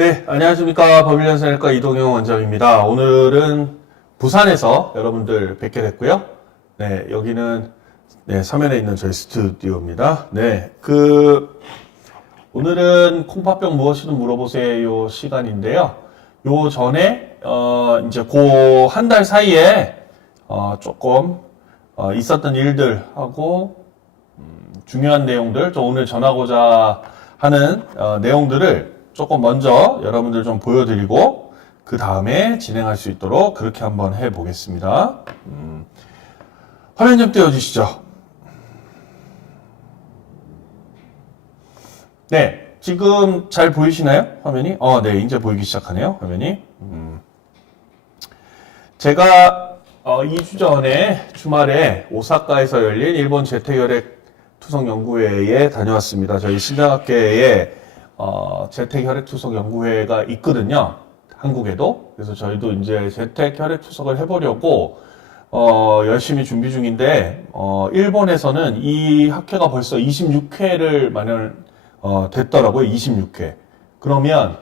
네, 안녕하십니까. 법인연세내과 이동영 원장입니다. 오늘은 부산에서 여러분들 뵙게 됐고요. 네, 여기는 서면에 있는 저희 스튜디오입니다. 네, 오늘은 콩팥병 무엇이든 물어보세요 시간인데요. 요 전에, 이제 한 달 사이에, 조금, 있었던 일들하고, 중요한 내용들, 좀 오늘 전하고자 하는, 내용들을 조금 먼저 여러분들 좀 보여드리고 그 다음에 진행할 수 있도록 그렇게 한번 해보겠습니다. 화면 좀 띄워주시죠. 네, 지금 잘 보이시나요? 화면이? 네, 이제 보이기 시작하네요. 화면이. 제가 2주 전에 주말에 오사카에서 열린 일본 재택혈액 투석연구회에 다녀왔습니다. 저희 신장학회에 재택혈액투석연구회가 있거든요. 한국에도. 그래서 저희도 이제 재택혈액투석을 해보려고, 열심히 준비 중인데, 일본에서는 이 학회가 벌써 26회를 됐더라고요. 26회. 그러면,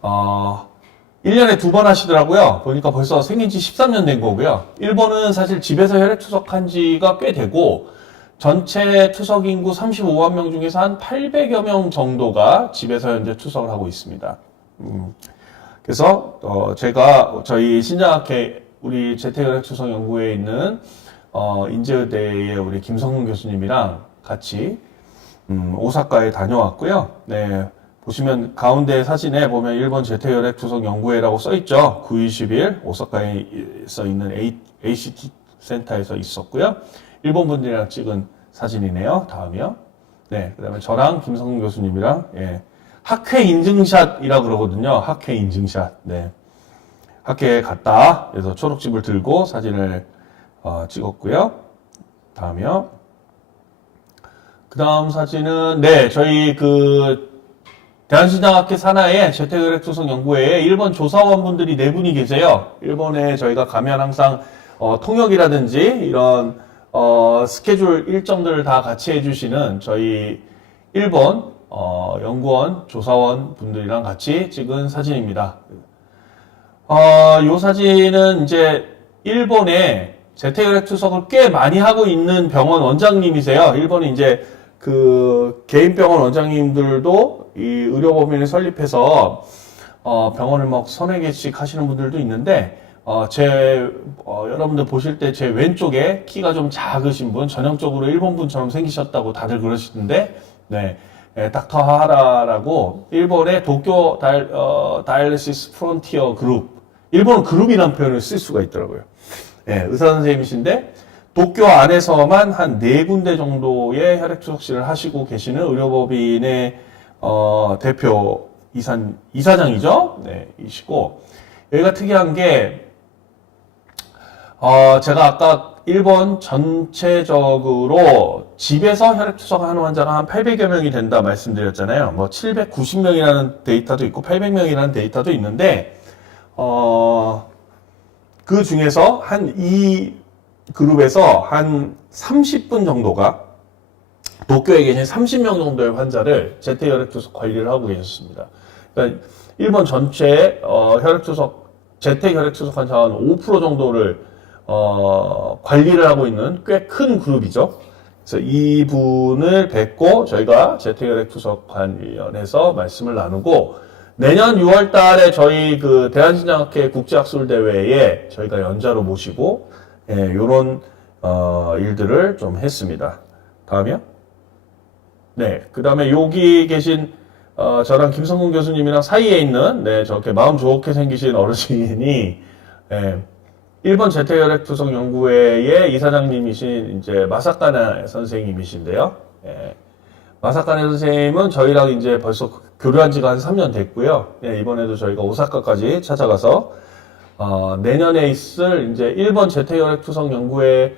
1년에 2번 하시더라고요. 보니까 벌써 생긴 지 13년 된 거고요. 일본은 사실 집에서 혈액투석한 지가 꽤 되고, 전체 투석 인구 35만 명 중에서 한 800여 명 정도가 집에서 현재 투석을 하고 있습니다. 그래서 제가 저희 신장학회 우리 재택혈액 투석 연구회에 있는 인제의대의 우리 김성훈 교수님이랑 같이 오사카에 다녀왔고요. 네, 보시면 가운데 사진에 보면 일본 재택혈액 투석 연구회라고 써 있죠. 9.21 오사카에서 있는 ACT 센터에서 있었고요. 일본 분들이랑 찍은 사진이네요. 다음이요. 네, 그 다음에 저랑 김성훈 교수님이랑, 학회 인증샷이라 그러거든요. 학회 인증샷. 네. 학회에 갔다. 그래서 초록집을 들고 사진을, 찍었고요. 다음이요. 그 다음 사진은, 네, 저희 대한신장학회 산하에 재택혈액투석연구회에 일본 조사원분들이 4분이 계세요. 일본에 저희가 가면 항상, 통역이라든지 이런 스케줄 일정들을 다 같이 해주시는 저희 일본 연구원 조사원 분들이랑 같이 찍은 사진입니다. 이 사진은 이제 일본에 재택혈액 투석을 꽤 많이 하고 있는 병원 원장님이세요. 일본에 이제 개인 병원 원장님들도 이 의료법인을 설립해서 병원을 막 서너 개씩 하시는 분들도 있는데 여러분들 보실 때 제 왼쪽에 키가 좀 작으신 분, 전형적으로 일본 분처럼 생기셨다고 다들 그러시던데, 네, 닥터 하하라라고, 일본의 도쿄 다이얼리시스 프론티어 그룹, 일본은 그룹이라는 표현을 쓸 수가 있더라고요. 네, 의사 선생님이신데, 도쿄 안에서만 한 4군데 정도의 혈액투석실을 하시고 계시는 의료법인의, 대표 이사장이죠? 네, 이시고, 여기가 특이한 게, 제가 아까 일본 전체적으로 집에서 혈액투석을 하는 환자가 한 800여 명이 된다 말씀드렸잖아요. 뭐 790명이라는 데이터도 있고 800명이라는 데이터도 있는데, 그 중에서 이 그룹에서 한 30분 정도가 도쿄에 계신 30명 정도의 환자를 재택혈액투석 관리를 하고 계셨습니다. 그러니까 일본 전체 재택혈액투석 환자 한 5% 정도를 관리를 하고 있는 꽤 큰 그룹이죠. 그래서 이분을 뵙고 저희가 재택혈액투석 관련해서 말씀을 나누고, 내년 6월 달에 저희 대한신장학회 국제학술대회에 저희가 연자로 모시고, 요런 일들을 좀 했습니다. 다음이요. 네, 그 다음에 여기 계신 저랑 김성근 교수님이랑 사이에 있는, 저렇게 마음 좋게 생기신 어르신이, 일본 재택혈액투석연구회의 이사장님이신, 이제, 마사카네 선생님이신데요. 마사카네 선생님은 저희랑 이제 벌써 교류한 지가 한 3년 됐고요. 이번에도 저희가 오사카까지 찾아가서, 내년에 있을, 이제, 일본 재택혈액투석연구회,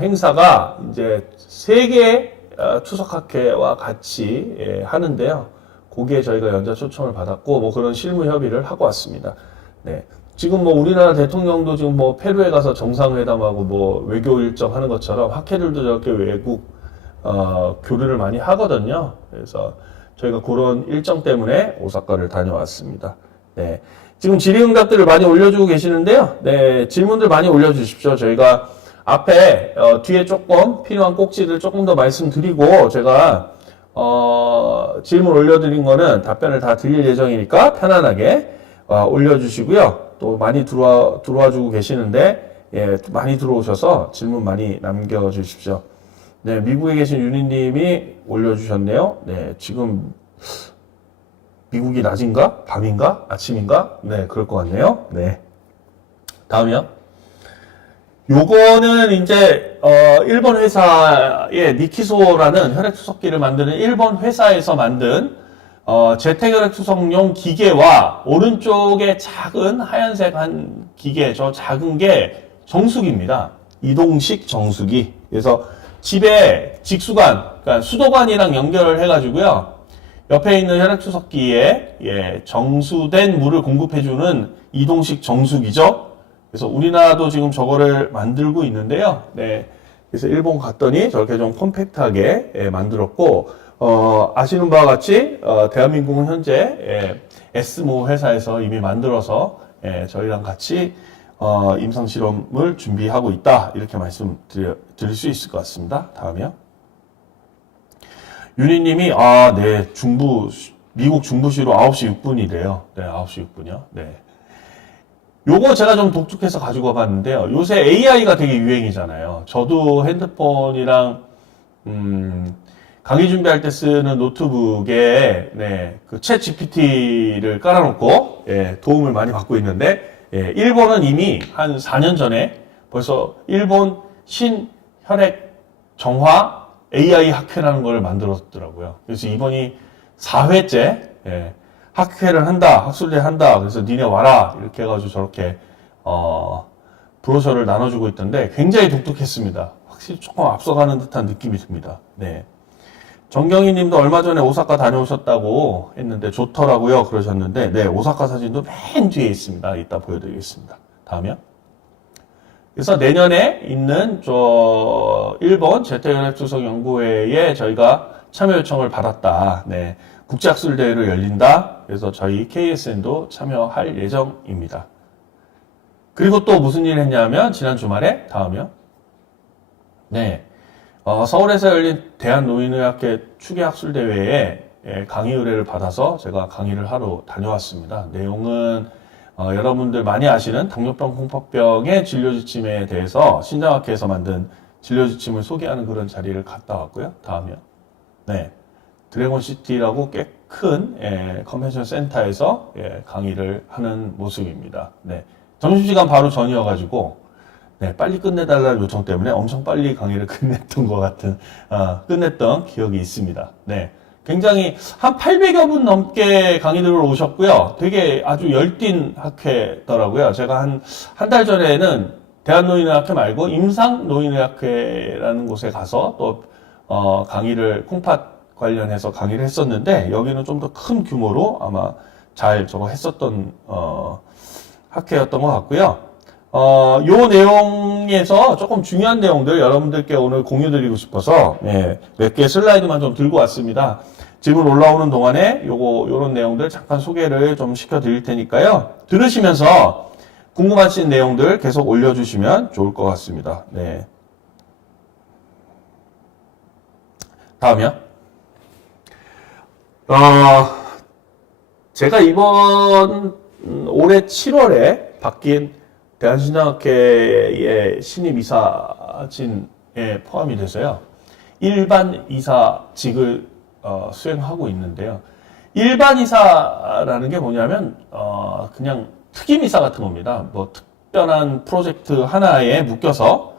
행사가, 이제, 세계 투석학회와 같이 하는데요. 거기에 저희가 연자 초청을 받았고, 뭐 그런 실무 협의를 하고 왔습니다. 네. 지금 뭐 우리나라 대통령도 지금 뭐 페루에 가서 정상회담하고 뭐 외교 일정 하는 것처럼 학회들도 저렇게 외국 교류를 많이 하거든요. 그래서 저희가 그런 일정 때문에 오사카를 다녀왔습니다. 네. 지금 질의응답들을 많이 올려주고 계시는데요. 네. 질문들 많이 올려주십시오. 저희가 앞에, 뒤에 조금 필요한 꼭지를 조금 더 말씀드리고, 제가, 질문 올려드린 거는 답변을 다 드릴 예정이니까 편안하게, 올려주시고요. 또 많이 들어와 주고 계시는데, 예, 많이 들어오셔서 질문 많이 남겨주십시오. 네, 미국에 계신 윤희님이 올려주셨네요. 네, 지금 미국이 낮인가? 밤인가? 아침인가? 네, 그럴 것 같네요. 네. 다음이요. 요거는 이제, 일본 회사의 니키소라는 혈액투석기를 만드는 일본 회사에서 만든, 재택혈액투석용 기계와 오른쪽에 작은 하얀색 한 기계, 저 작은 게 정수기입니다. 이동식 정수기. 그래서 집에 직수관, 그러니까 수도관이랑 연결을 해가지고요. 옆에 있는 혈액투석기에 예, 정수된 물을 공급해주는 이동식 정수기죠. 그래서 우리나라도 지금 저거를 만들고 있는데요. 네. 그래서 일본 갔더니 저렇게 좀 컴팩트하게 예, 만들었고, 아시는 바와 같이, 대한민국은 현재, 예, S모 회사에서 이미 만들어서, 예, 저희랑 같이, 임상실험을 준비하고 있다. 이렇게 드릴 수 있을 것 같습니다. 다음이요. 윤희님이, 네, 미국 중부시로 9시 6분이래요. 네, 9시 6분이요. 네. 요거 제가 좀 독특해서 가지고 와봤는데요. 요새 AI가 되게 유행이잖아요. 저도 핸드폰이랑, 강의 준비할 때 쓰는 노트북에, 네, 그 챗 GPT를 깔아놓고, 예, 도움을 많이 받고 있는데, 예, 일본은 이미 한 4년 전에 벌써 일본 신혈액 정화 AI 학회라는 걸 만들었더라고요. 그래서 이번이 4회째, 예, 학회를 한다, 학술대 한다. 그래서 니네 와라. 이렇게 해가지고 저렇게, 브로셔를 나눠주고 있던데 굉장히 독특했습니다. 확실히 조금 앞서가는 듯한 느낌이 듭니다. 네. 정경희 님도 얼마 전에 오사카 다녀오셨다고 했는데 좋더라고요. 그러셨는데, 네, 오사카 사진도 맨 뒤에 있습니다. 이따 보여드리겠습니다. 다음이요. 그래서 내년에 있는 일본 재택혈액투석연구회에 저희가 참여 요청을 받았다. 네. 국제학술대회로 열린다. 그래서 저희 KSN도 참여할 예정입니다. 그리고 또 무슨 일을 했냐면, 지난 주말에, 다음이요. 네. 서울에서 열린 대한노인의학회 추계학술대회에 강의 의뢰를 받아서 제가 강의를 하러 다녀왔습니다. 내용은 여러분들 많이 아시는 당뇨병, 공파병의 진료지침에 대해서 신장학회에서 만든 진료지침을 소개하는 그런 자리를 갔다 왔고요. 다음이요. 네. 드래곤시티라고 꽤 큰 컨벤션 센터에서 강의를 하는 모습입니다. 네. 점심시간 바로 전이어가지고 네, 빨리 끝내달라는 요청 때문에 엄청 빨리 강의를 끝냈던 것 같은, 끝냈던 기억이 있습니다. 네. 굉장히 한 800여 분 넘게 강의들을 오셨고요. 되게 아주 열띤 학회더라고요. 제가 한 달 전에는 대한노인의학회 말고 임상노인의학회라는 곳에 가서 또, 강의를, 콩팥 관련해서 강의를 했었는데, 여기는 좀 더 큰 규모로 아마 잘 저거 했었던, 학회였던 것 같고요. 요 내용에서 조금 중요한 내용들 여러분들께 오늘 공유드리고 싶어서, 몇 개 슬라이드만 좀 들고 왔습니다. 질문 올라오는 동안에 요런 내용들 잠깐 소개를 좀 시켜드릴 테니까요. 들으시면서 궁금하신 내용들 계속 올려주시면 좋을 것 같습니다. 네. 다음이요. 제가 이번 올해 7월에 바뀐 대한신장학회의 신임이사진에 포함이 돼서요. 일반 이사직을 수행하고 있는데요. 일반 이사라는 게 뭐냐면 그냥 특임 이사 같은 겁니다. 뭐 특별한 프로젝트 하나에 묶여서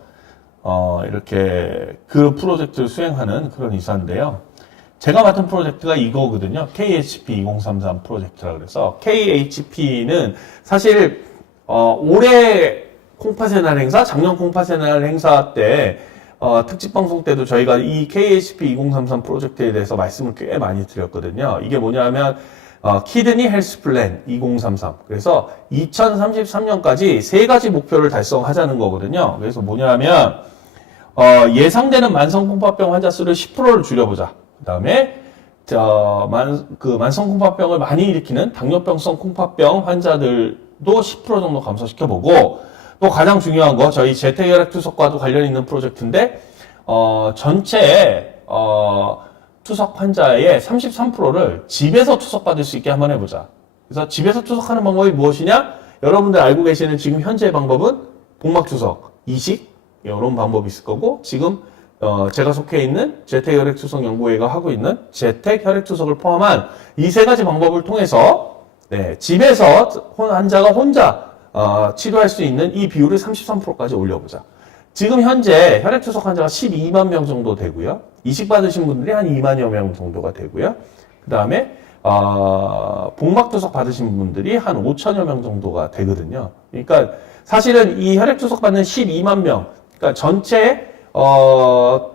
이렇게 그 프로젝트를 수행하는 그런 이사인데요. 제가 맡은 프로젝트가 이거거든요. KHP 2033 프로젝트라 그래서 KHP는 사실 올해 콩팥의 날 행사, 작년 콩팥의 날 행사 때 특집 방송 때도 저희가 이 KHP 2033 프로젝트에 대해서 말씀을 꽤 많이 드렸거든요. 이게 뭐냐면 키드니 헬스 플랜 2033. 그래서 2033년까지 세 가지 목표를 달성하자는 거거든요. 그래서 뭐냐면 예상되는 만성 콩팥병 환자 수를 10%를 줄여보자. 그 다음에 만성 콩팥병을 많이 일으키는 당뇨병성 콩팥병 환자들도 10% 정도 감소시켜보고, 또 가장 중요한 거, 저희 재택혈액투석과도 관련 있는 프로젝트인데, 전체, 투석 환자의 33%를 집에서 투석받을 수 있게 한번 해보자. 그래서 집에서 투석하는 방법이 무엇이냐? 여러분들 알고 계시는 지금 현재의 방법은 복막투석, 이식, 이런 방법이 있을 거고, 지금 제가 속해 있는 재택혈액투석연구회가 하고 있는 재택혈액투석을 포함한 이 세 가지 방법을 통해서 집에서 환자가 혼자 치료할 수 있는 이 비율을 33%까지 올려보자. 지금 현재 혈액투석 환자가 12만 명 정도 되고요. 이식 받으신 분들이 한 2만여 명 정도가 되고요. 그 다음에 복막투석 받으신 분들이 한 5천여 명 정도가 되거든요. 그러니까 사실은 이 혈액투석 받는 12만 명, 그러니까 전체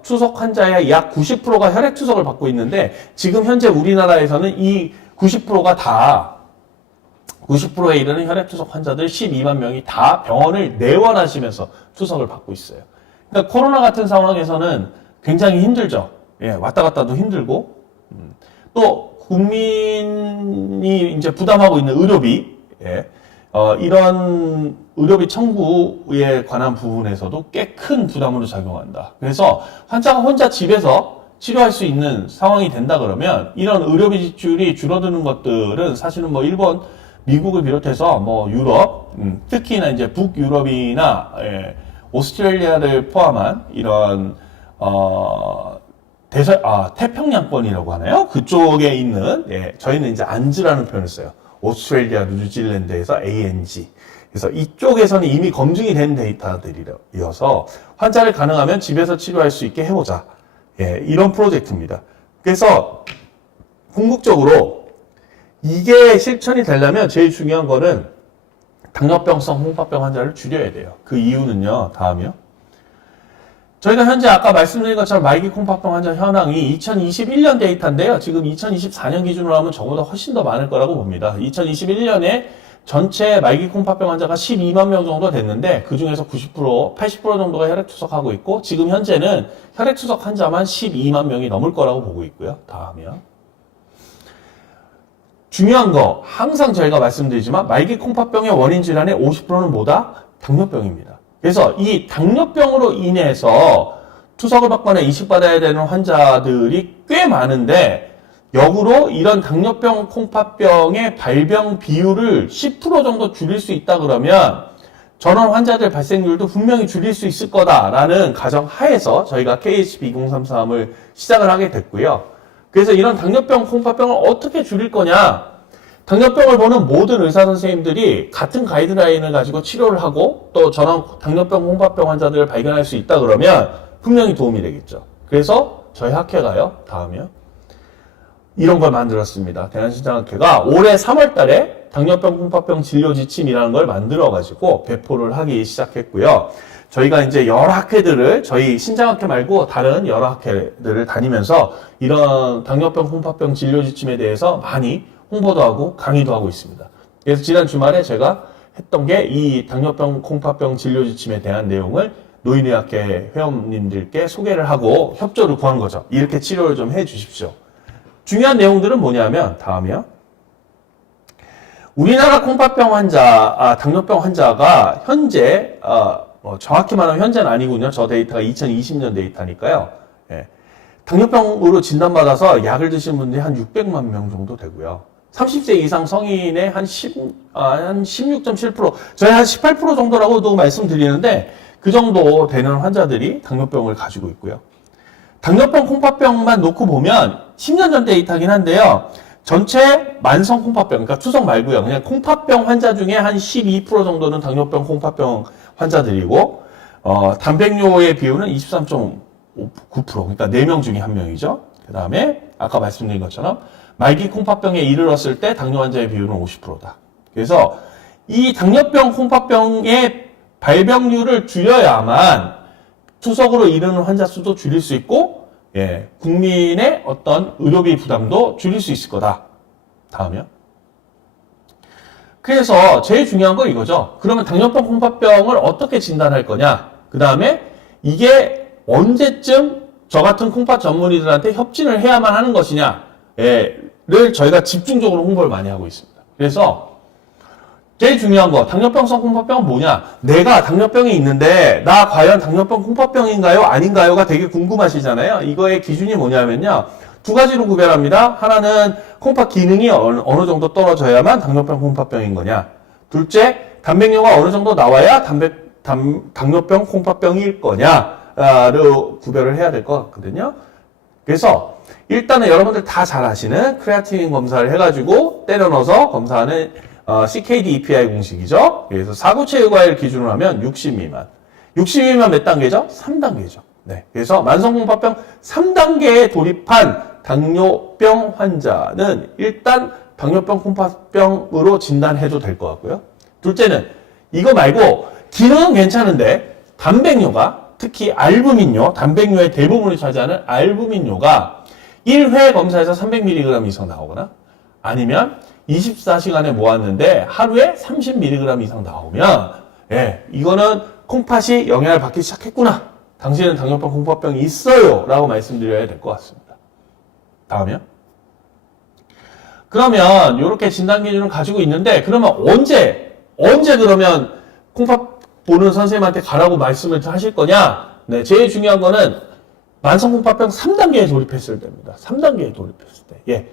투석 환자의 약 90%가 혈액투석을 받고 있는데, 지금 현재 우리나라에서는 이 90%에 이르는 혈액투석 환자들 12만 명이 다 병원을 내원하시면서 투석을 받고 있어요. 그러니까 코로나 같은 상황에서는 굉장히 힘들죠. 예, 왔다 갔다도 힘들고, 또 국민이 이제 부담하고 있는 의료비, 이런 의료비 청구에 관한 부분에서도 꽤 큰 부담으로 작용한다. 그래서 환자가 혼자 집에서 치료할 수 있는 상황이 된다 그러면 이런 의료비 지출이 줄어드는 것들은 사실은 뭐 일본, 미국을 비롯해서 뭐 유럽, 특히나 이제 북유럽이나 오스트레일리아를 포함한 이런 태평양권이라고 하나요? 그쪽에 있는, 저희는 이제 안즈라는 표현을 써요. 오스트레일리아, 뉴질랜드에서 ANG. 그래서 이쪽에서는 이미 검증이 된 데이터들이어서 환자를 가능하면 집에서 치료할 수 있게 해보자. 이런 프로젝트입니다. 그래서 궁극적으로 이게 실천이 되려면 제일 중요한 거는 당뇨병성 홍파병 환자를 줄여야 돼요. 그 이유는요, 다음이요. 저희가 현재 아까 말씀드린 것처럼 말기 콩팥병 환자 현황이 2021년 데이터인데요. 지금 2024년 기준으로 하면 저보다 훨씬 더 많을 거라고 봅니다. 2021년에 전체 말기 콩팥병 환자가 12만 명 정도 됐는데, 그 중에서 90%, 80% 정도가 혈액투석하고 있고, 지금 현재는 혈액투석 환자만 12만 명이 넘을 거라고 보고 있고요. 다음이요. 중요한 거, 항상 저희가 말씀드리지만 말기 콩팥병의 원인 질환의 50%는 뭐다? 당뇨병입니다. 그래서 이 당뇨병으로 인해서 투석을 받거나 이식받아야 되는 환자들이 꽤 많은데, 역으로 이런 당뇨병 콩팥병의 발병 비율을 10% 정도 줄일 수 있다 그러면 전원 환자들 발생률도 분명히 줄일 수 있을 거다라는 가정 하에서 저희가 KHB2033을 시작을 하게 됐고요. 그래서 이런 당뇨병 콩팥병을 어떻게 줄일 거냐? 당뇨병을 보는 모든 의사 선생님들이 같은 가이드라인을 가지고 치료를 하고 또 저런 당뇨병 콩팥병 환자들을 발견할 수 있다 그러면 분명히 도움이 되겠죠. 그래서 저희 학회가요, 다음이요. 이런 걸 만들었습니다. 대한신장학회가 올해 3월 달에 당뇨병 콩팥병 진료 지침이라는 걸 만들어가지고 배포를 하기 시작했고요. 저희가 이제 여러 학회들을, 저희 신장학회 말고 다른 여러 학회들을 다니면서 이런 당뇨병 콩팥병 진료 지침에 대해서 많이 홍보도 하고 강의도 하고 있습니다. 그래서 지난 주말에 제가 했던 게 이 당뇨병 콩팥병 진료 지침에 대한 내용을 노인의학회 회원님들께 소개를 하고 협조를 구한 거죠. 이렇게 치료를 좀 해 주십시오. 중요한 내용들은 뭐냐면, 다음이요. 우리나라 콩팥병 환자, 당뇨병 환자가 현재, 정확히 말하면 현재는 아니군요. 저 데이터가 2020년 데이터니까요. 당뇨병으로 진단받아서 약을 드시는 분들이 한 600만 명 정도 되고요. 30세 이상 성인의 한 16.7%, 저희 한 18% 정도라고도 말씀드리는데, 그 정도 되는 환자들이 당뇨병을 가지고 있고요. 당뇨병 콩팥병만 놓고 보면 10년 전 데이터긴 한데요. 전체 만성 콩팥병, 그러니까 투석 말고요. 그냥 콩팥병 환자 중에 한 12% 정도는 당뇨병 콩팥병 환자들이고, 단백뇨의 비율은 23.9%, 그러니까 4명 중에 1명이죠. 그 다음에 아까 말씀드린 것처럼 말기 콩팥병에 이르렀을 때 당뇨 환자의 비율은 50%다. 그래서 이 당뇨병 콩팥병의 발병률을 줄여야만 투석으로 이르는 환자 수도 줄일 수 있고, 국민의 어떤 의료비 부담도 줄일 수 있을 거다. 다음이요. 그래서 제일 중요한 건 이거죠. 그러면 당뇨병 콩팥병을 어떻게 진단할 거냐? 그 다음에 이게 언제쯤 저 같은 콩팥 전문의들한테 협진을 해야만 하는 것이냐? 를 저희가 집중적으로 홍보를 많이 하고 있습니다. 그래서 제일 중요한 거, 당뇨병성 콩팥병은 뭐냐? 내가 당뇨병이 있는데 나 과연 당뇨병 콩팥병인가요? 아닌가요?가 되게 궁금하시잖아요. 이거의 기준이 뭐냐면요. 두 가지로 구별합니다. 하나는 콩팥 기능이 어느 정도 떨어져야만 당뇨병 콩팥병인 거냐. 둘째, 단백뇨가 어느 정도 나와야 당뇨병 콩팥병일 거냐로 구별을 해야 될 것 같거든요. 그래서 일단은 여러분들 다 잘 아시는 크레아틴인 검사를 해가지고 때려 넣어서 검사하는 CKD-EPI 공식이죠. 그래서 사구체 의과를 기준으로 하면 60 미만. 60 미만 몇 단계죠? 3단계죠. 네. 그래서 만성콩팥병 3단계에 돌입한 당뇨병 환자는 일단 당뇨병 콩팥병으로 진단해도 될 것 같고요. 둘째는 이거 말고 기능은 괜찮은데 단백뇨가 특히 알부민뇨, 단백뇨의 대부분을 차지하는 알부민뇨가 1회 검사에서 300mg 이상 나오거나 아니면 24시간에 모았는데 하루에 30mg 이상 나오면 이거는 콩팥이 영향을 받기 시작했구나. 당신은 당뇨병 콩팥병이 있어요 라고 말씀드려야 될 것 같습니다. 다음이요. 그러면 이렇게 진단 기준을 가지고 있는데 그러면 언제 그러면 콩팥 보는 선생님한테 가라고 말씀을 하실 거냐? 네, 제일 중요한 거는 만성콩팥병 3단계에 돌입했을 때입니다. 3단계에 돌입했을 때.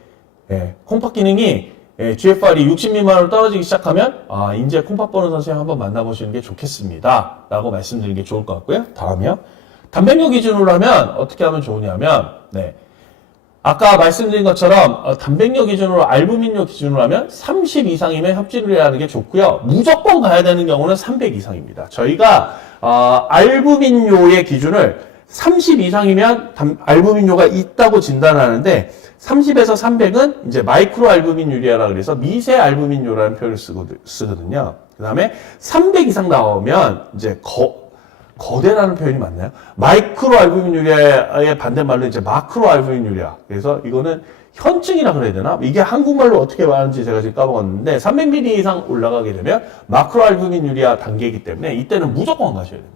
콩팥 기능이 GFR이 60 미만으로 떨어지기 시작하면 이제 콩팥 보는 선생님 한번 만나보시는 게 좋겠습니다. 라고 말씀드리는 게 좋을 것 같고요. 다음이요. 단백뇨 기준으로 하면 어떻게 하면 좋으냐면 아까 말씀드린 것처럼 단백뇨 기준으로 알부민뇨 기준으로 하면 30 이상이면 협진을 해야 하는 게 좋고요. 무조건 가야 되는 경우는 300 이상입니다. 저희가 알부민뇨의 기준을 30 이상이면 알부민뇨가 있다고 진단하는데 30에서 300은 이제 마이크로 알부민유리아라 그래서 미세 알부민뇨라는 표현을 쓰거든요. 그 다음에 300 이상 나오면 이제 거대라는 표현이 맞나요? 마이크로 알부민유리아의 반대말로 이제 마크로 알부민유리아. 그래서 이거는 현증이라 그래야 되나? 이게 한국말로 어떻게 말하는지 제가 지금 까먹었는데 300ml 이상 올라가게 되면 마크로 알부민유리아 단계이기 때문에 이때는 무조건 가셔야 됩니다.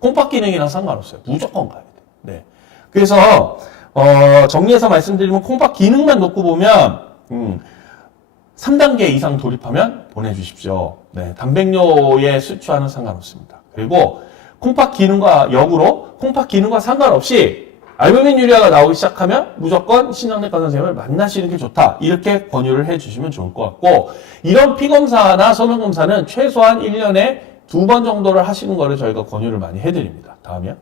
콩팥 기능이랑 상관없어요. 무조건 가야 돼요. 네. 그래서 정리해서 말씀드리면 콩팥 기능만 놓고 보면 3단계 이상 돌입하면 보내주십시오. 네. 단백뇨의 수치와는 상관없습니다. 그리고 콩팥 기능과 역으로 콩팥 기능과 상관없이 알부민 유리아가 나오기 시작하면 무조건 신장내과 선생님을 만나시는 게 좋다. 이렇게 권유를 해주시면 좋을 것 같고 이런 피검사나 소변검사는 최소한 1년에 2번 정도를 하시는 거를 저희가 권유를 많이 해드립니다. 다음이요.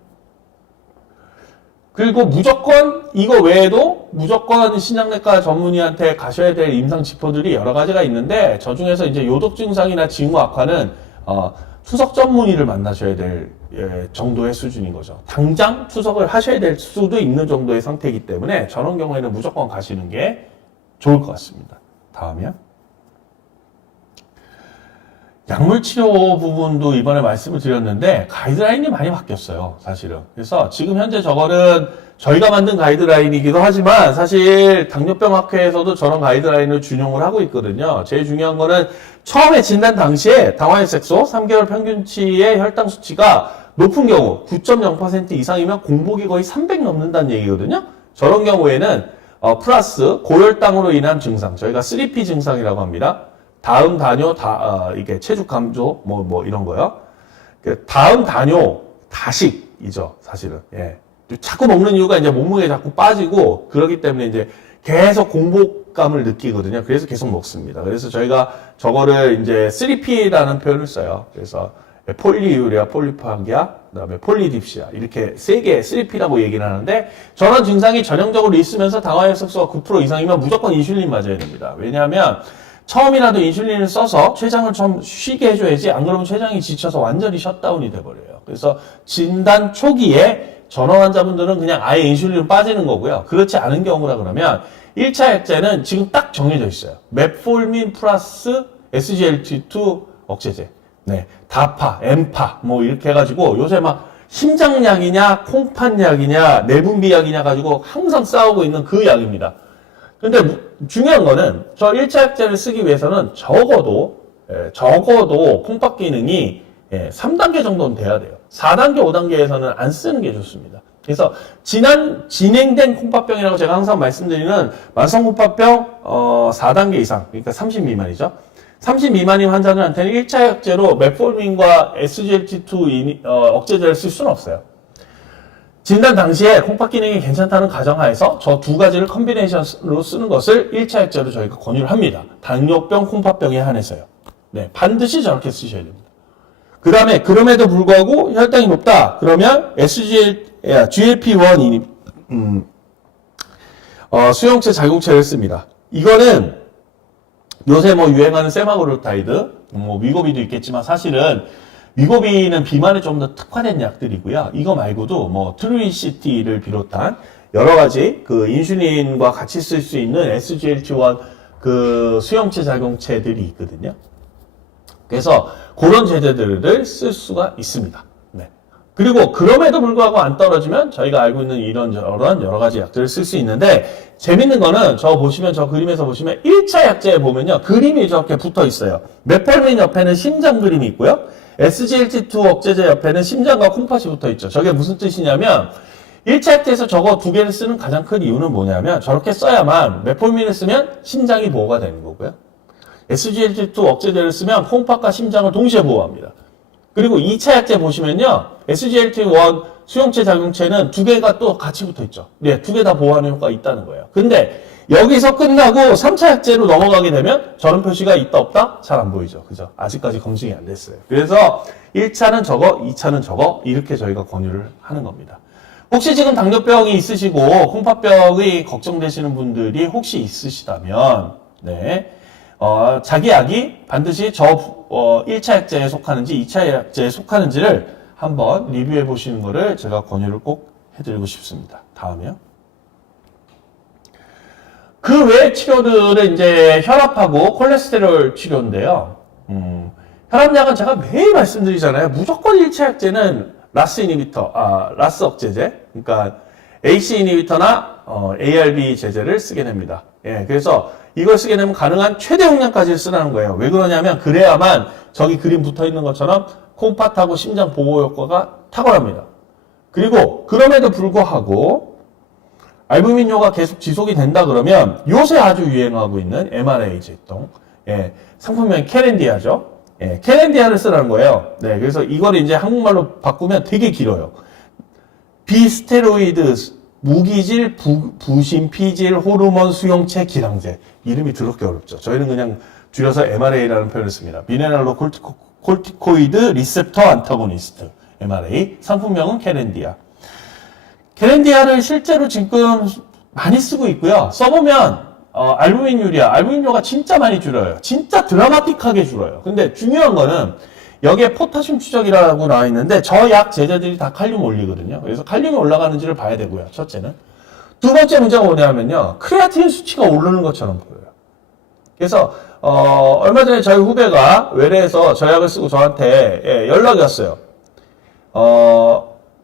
그리고 무조건 이거 외에도 무조건 신장내과 전문의한테 가셔야 될 임상 지표들이 여러 가지가 있는데 저 중에서 이제 요독 증상이나 징후 악화는 투석 전문의를 만나셔야 될 정도의 수준인 거죠. 당장 투석을 하셔야 될 수도 있는 정도의 상태이기 때문에 저런 경우에는 무조건 가시는 게 좋을 것 같습니다. 다음이요. 약물치료 부분도 이번에 말씀을 드렸는데 가이드라인이 많이 바뀌었어요. 사실은. 그래서 지금 현재 저거는 저희가 만든 가이드라인이기도 하지만 사실 당뇨병 학회에서도 저런 가이드라인을 준용을 하고 있거든요. 제일 중요한 거는 처음에 진단 당시에 당화혈색소 3개월 평균치의 혈당 수치가 높은 경우 9.0% 이상이면 공복이 거의 300 넘는다는 얘기거든요. 저런 경우에는 플러스 고혈당으로 인한 증상, 저희가 3P 증상이라고 합니다. 다음 단뇨, 이게 체중 감소, 뭐 이런 거요. 다음 단뇨, 다식이죠, 사실은. 자꾸 먹는 이유가 이제 몸무게 자꾸 빠지고, 그러기 때문에 이제 계속 공복감을 느끼거든요. 그래서 계속 먹습니다. 그래서 저희가 저거를 이제 3P라는 표현을 써요. 그래서 폴리유리아, 폴리파기아, 그 다음에 폴리딥시아. 이렇게 3개, 3P라고 얘기를 하는데, 저런 증상이 전형적으로 있으면서 당화혈색소가 9% 이상이면 무조건 인슐린 맞아야 됩니다. 왜냐하면, 처음이라도 인슐린을 써서 췌장을 좀 쉬게 해줘야지 안 그러면 췌장이 지쳐서 완전히 셧다운이 돼버려요. 그래서 진단 초기에 전원 환자분들은 그냥 아예 인슐린으로 빠지는 거고요. 그렇지 않은 경우라 그러면 1차 약제는 지금 딱 정해져 있어요. მეტ폴민 플러스 SGLT2 억제제. 네, 다파, 엠파 뭐 이렇게 해가지고 요새 막 심장약이냐 콩팥약이냐 내분비약이냐 가지고 항상 싸우고 있는 그 약입니다. 근데 중요한 거는 저 1차 약제를 쓰기 위해서는 적어도 콩팥 기능이 3단계 정도는 돼야 돼요. 4단계, 5단계에서는 안 쓰는 게 좋습니다. 그래서 진행된 콩팥병이라고 제가 항상 말씀드리는 만성 콩팥병 4단계 이상, 그러니까 30 미만이죠. 30 미만인 환자들한테는 1차 약제로 메폴민과 SGLT2 억제제를 쓸 수는 없어요. 진단 당시에 콩팥 기능이 괜찮다는 가정하에서 저 두 가지를 컨비네이션으로 쓰는 것을 1차 약제로 저희가 권유를 합니다. 당뇨병, 콩팥병에 한해서요. 네, 반드시 저렇게 쓰셔야 됩니다. 그 다음에 그럼에도 불구하고 혈당이 높다. 그러면 GLP-1 수용체 작용체를 씁니다. 이거는 요새 뭐 유행하는 세마그로타이드, 뭐 위고비도 있겠지만 사실은 위고비는 비만에 좀 더 특화된 약들이고요. 이거 말고도 뭐 트루이시티를 비롯한 여러 가지 그 인슐린과 같이 쓸 수 있는 SGLT1 그 수용체 작용체들이 있거든요. 그래서 그런 제제들을 쓸 수가 있습니다. 네. 그리고 그럼에도 불구하고 안 떨어지면 저희가 알고 있는 이런저런 여러 가지 약들을 쓸 수 있는데 재밌는 거는 저 그림에서 보시면 1차 약제에 보면요. 그림이 저렇게 붙어 있어요. 메폴민 옆에는 심장 그림이 있고요. SGLT2 억제제 옆에는 심장과 콩팥이 붙어 있죠. 저게 무슨 뜻이냐면 1차 약제에서 저거 두 개를 쓰는 가장 큰 이유는 뭐냐면 저렇게 써야만 메폴민을 쓰면 심장이 보호가 되는 거고요. SGLT2 억제제를 쓰면 콩팥과 심장을 동시에 보호합니다. 그리고 2차 약제 보시면요. SGLT1 수용체 작용체는 두 개가 또 같이 붙어 있죠. 네, 두 개 다 보호하는 효과가 있다는 거예요. 근데 여기서 끝나고 3차 약제로 넘어가게 되면 저런 표시가 있다 없다? 잘 안 보이죠. 그죠? 아직까지 검증이 안 됐어요. 그래서 1차는 저거, 2차는 저거 이렇게 저희가 권유를 하는 겁니다. 혹시 지금 당뇨병이 있으시고 콩팥병이 걱정되시는 분들이 혹시 있으시다면 네. 자기 약이 반드시 1차 약제에 속하는지 2차 약제에 속하는지를 한번 리뷰해 보시는 거를 제가 권유를 꼭 해드리고 싶습니다. 다음이요. 그 외의 치료들은 이제 혈압하고 콜레스테롤 치료인데요. 혈압약은 제가 매일 말씀드리잖아요. 무조건 1차 약제는 라스 억제제, 그러니까 AC 이니비터나 ARB 제제를 쓰게 됩니다. 예, 그래서 이걸 쓰게 되면 가능한 최대 용량까지 쓰라는 거예요. 왜 그러냐면 그래야만 저기 그림 붙어 있는 것처럼 콩팥하고 심장 보호 효과가 탁월합니다. 그리고 그럼에도 불구하고 알부민료가 계속 지속이 된다 그러면 요새 아주 유행하고 있는 MRA 제동, 예, 상품명이 케렌디아죠. 예, 케렌디아를 쓰라는 거예요. 네, 그래서 이걸 이제 한국말로 바꾸면 되게 길어요. 비스테로이드 무기질 부심피질 호르몬 수용체 기량제. 이름이 더럽게 어렵죠. 저희는 그냥 줄여서 MRA라는 표현을 씁니다. 미네랄로 콜티코이드 리셉터 안타고니스트. MRA. 상품명은 케렌디아. 케렌디아를 실제로 지금 많이 쓰고 있고요. 써보면 알부민료가 진짜 많이 줄어요. 진짜 드라마틱하게 줄어요. 근데 중요한 거는 여기에 포타슘 추적이라고 나와 있는데 저 약 제제들이 다 칼륨 올리거든요. 그래서 칼륨이 올라가는지를 봐야 되고요. 첫째는. 두 번째 문제가 뭐냐면요. 크레아틴 수치가 오르는 것처럼 보여요. 그래서 얼마 전에 저희 후배가 외래에서 저 약을 쓰고 저한테 연락이 왔어요.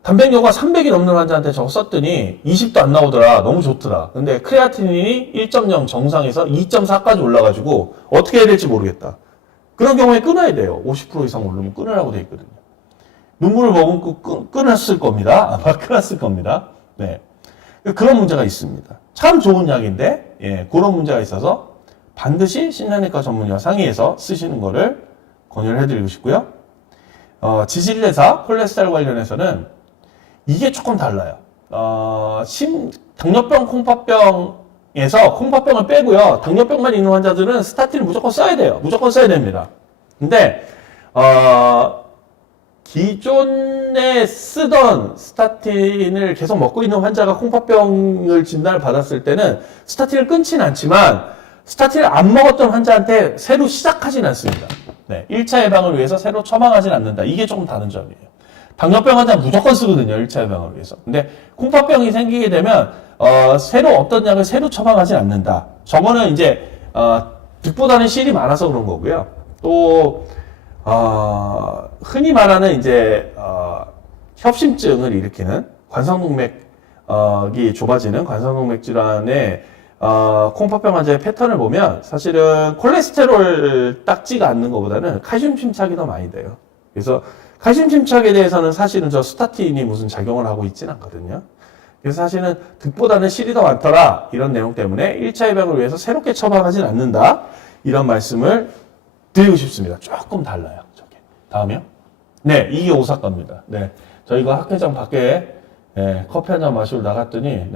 단백뇨가 300이 넘는 환자한테 저거 썼더니 20도 안 나오더라. 너무 좋더라. 근데 크레아틴이 1.0 정상에서 2.4까지 올라가지고 어떻게 해야 될지 모르겠다. 그런 경우에 끊어야 돼요. 50% 이상 오르면 끊으라고 돼 있거든요. 눈물을 머금고 끊었을 겁니다. 아마 끊었을 겁니다. 네. 그런 문제가 있습니다. 참 좋은 약인데, 예, 그런 문제가 있어서 반드시 신장내과 전문의와 상의해서 쓰시는 거를 권유를 해드리고 싶고요. 지질내사, 콜레스테롤 관련해서는 이게 조금 달라요. 당뇨병, 콩팥병에서 콩팥병을 빼고요. 당뇨병만 있는 환자들은 스타틴을 무조건 써야 돼요. 무조건 써야 됩니다. 근데, 기존에 쓰던 스타틴을 계속 먹고 있는 환자가 콩팥병을 진단을 받았을 때는 스타틴을 끊지는 않지만 스타틴을 안 먹었던 환자한테 새로 시작하진 않습니다. 네, 1차 예방을 위해서 새로 처방하진 않는다. 이게 조금 다른 점이에요. 당뇨병 환자는 무조건 쓰거든요. 1차 예방을 위해서. 근데 콩팥병이 생기게 되면 새로 어떤 약을 새로 처방하진 않는다. 저거는 이제 득보다는 실이 많아서 그런 거고요. 또 흔히 말하는 이제 협심증을 일으키는 관성동맥이 좁아지는 관성동맥 질환의 콩팥병 환자의 패턴을 보면 사실은 콜레스테롤 딱지가 않는 것보다는 칼슘 침착이 더 많이 돼요. 그래서 칼슘 침착에 대해서는 사실은 저 스타틴이 무슨 작용을 하고 있진 않거든요. 그래서 사실은 득보다는 실이 더 많더라. 이런 내용 때문에 1차 예방을 위해서 새롭게 처방하진 않는다. 이런 말씀을 드리고 싶습니다. 조금 달라요. 저게. 다음이요. 네, 이게 오사카입니다. 네, 저희가 학회장 밖에 커피 한 잔 마시러 나갔더니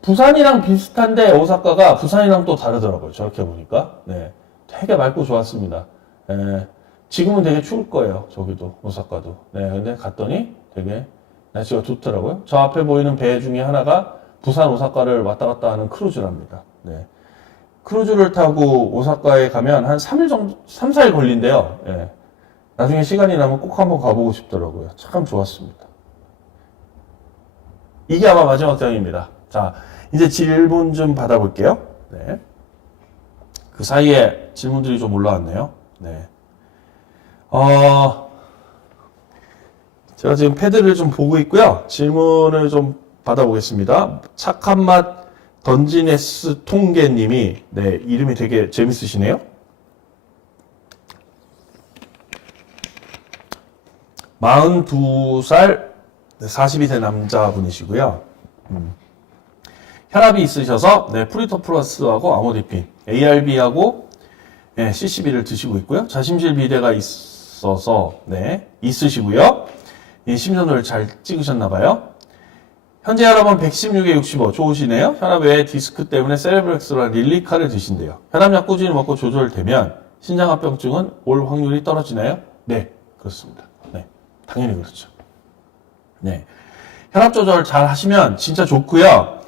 부산이랑 비슷한데 오사카가 부산이랑 또 다르더라고요. 저렇게 보니까. 네, 되게 맑고 좋았습니다. 지금은 되게 추울 거예요. 저기도 오사카도. 네, 근데 갔더니 되게 날씨가 좋더라고요. 저 앞에 보이는 배 중에 하나가 부산 오사카를 왔다 갔다 하는 크루즈랍니다. 네. 크루즈를 타고 오사카에 가면 한 3일 정도, 3, 4일 걸린대요. 예. 나중에 시간이 나면 꼭 한번 가보고 싶더라고요. 참 좋았습니다. 이게 아마 마지막 장입니다. 자, 이제 질문 좀 받아볼게요. 네. 그 사이에 질문들이 좀 올라왔네요. 네. 제가 지금 패드를 좀 보고 있고요. 질문을 좀 받아보겠습니다. 착한 맛 던지네스 통계님이, 네, 이름이 되게 재밌으시네요. 42살 42세 남자분이시고요. 혈압이 있으셔서 프리토플러스하고 아모디핀, ARB하고 CCB를 드시고 있고요. 자심실 비대가 있어서 있으시고요. 심전도를 잘 찍으셨나봐요. 현재 혈압은 116에 65 좋으시네요. 혈압 외에 디스크 때문에 세레브렉스랑 릴리카를 드신대요. 혈압약 꾸준히 먹고 조절되면 신장합병증은 올 확률이 떨어지나요? 네, 그렇습니다. 네, 당연히 그렇죠. 네, 혈압 조절 잘 하시면 진짜 좋고요.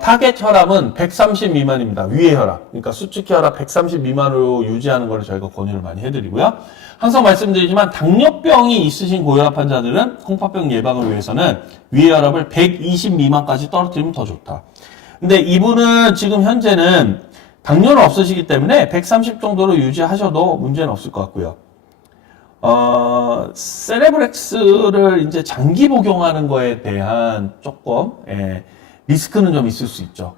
타겟 혈압은 130 미만입니다. 위의 혈압. 그러니까 수축 혈압 130 미만으로 유지하는 걸 저희가 권유를 많이 해드리고요. 항상 말씀드리지만 당뇨병이 있으신 고혈압 환자들은 콩팥병 예방을 위해서는 위의 혈압을 120 미만까지 떨어뜨리면 더 좋다. 근데 이분은 지금 현재는 당뇨는 없으시기 때문에 130 정도로 유지하셔도 문제는 없을 것 같고요. 세레브렉스를 이제 장기 복용하는 거에 대한 조금 리스크는 좀 있을 수 있죠.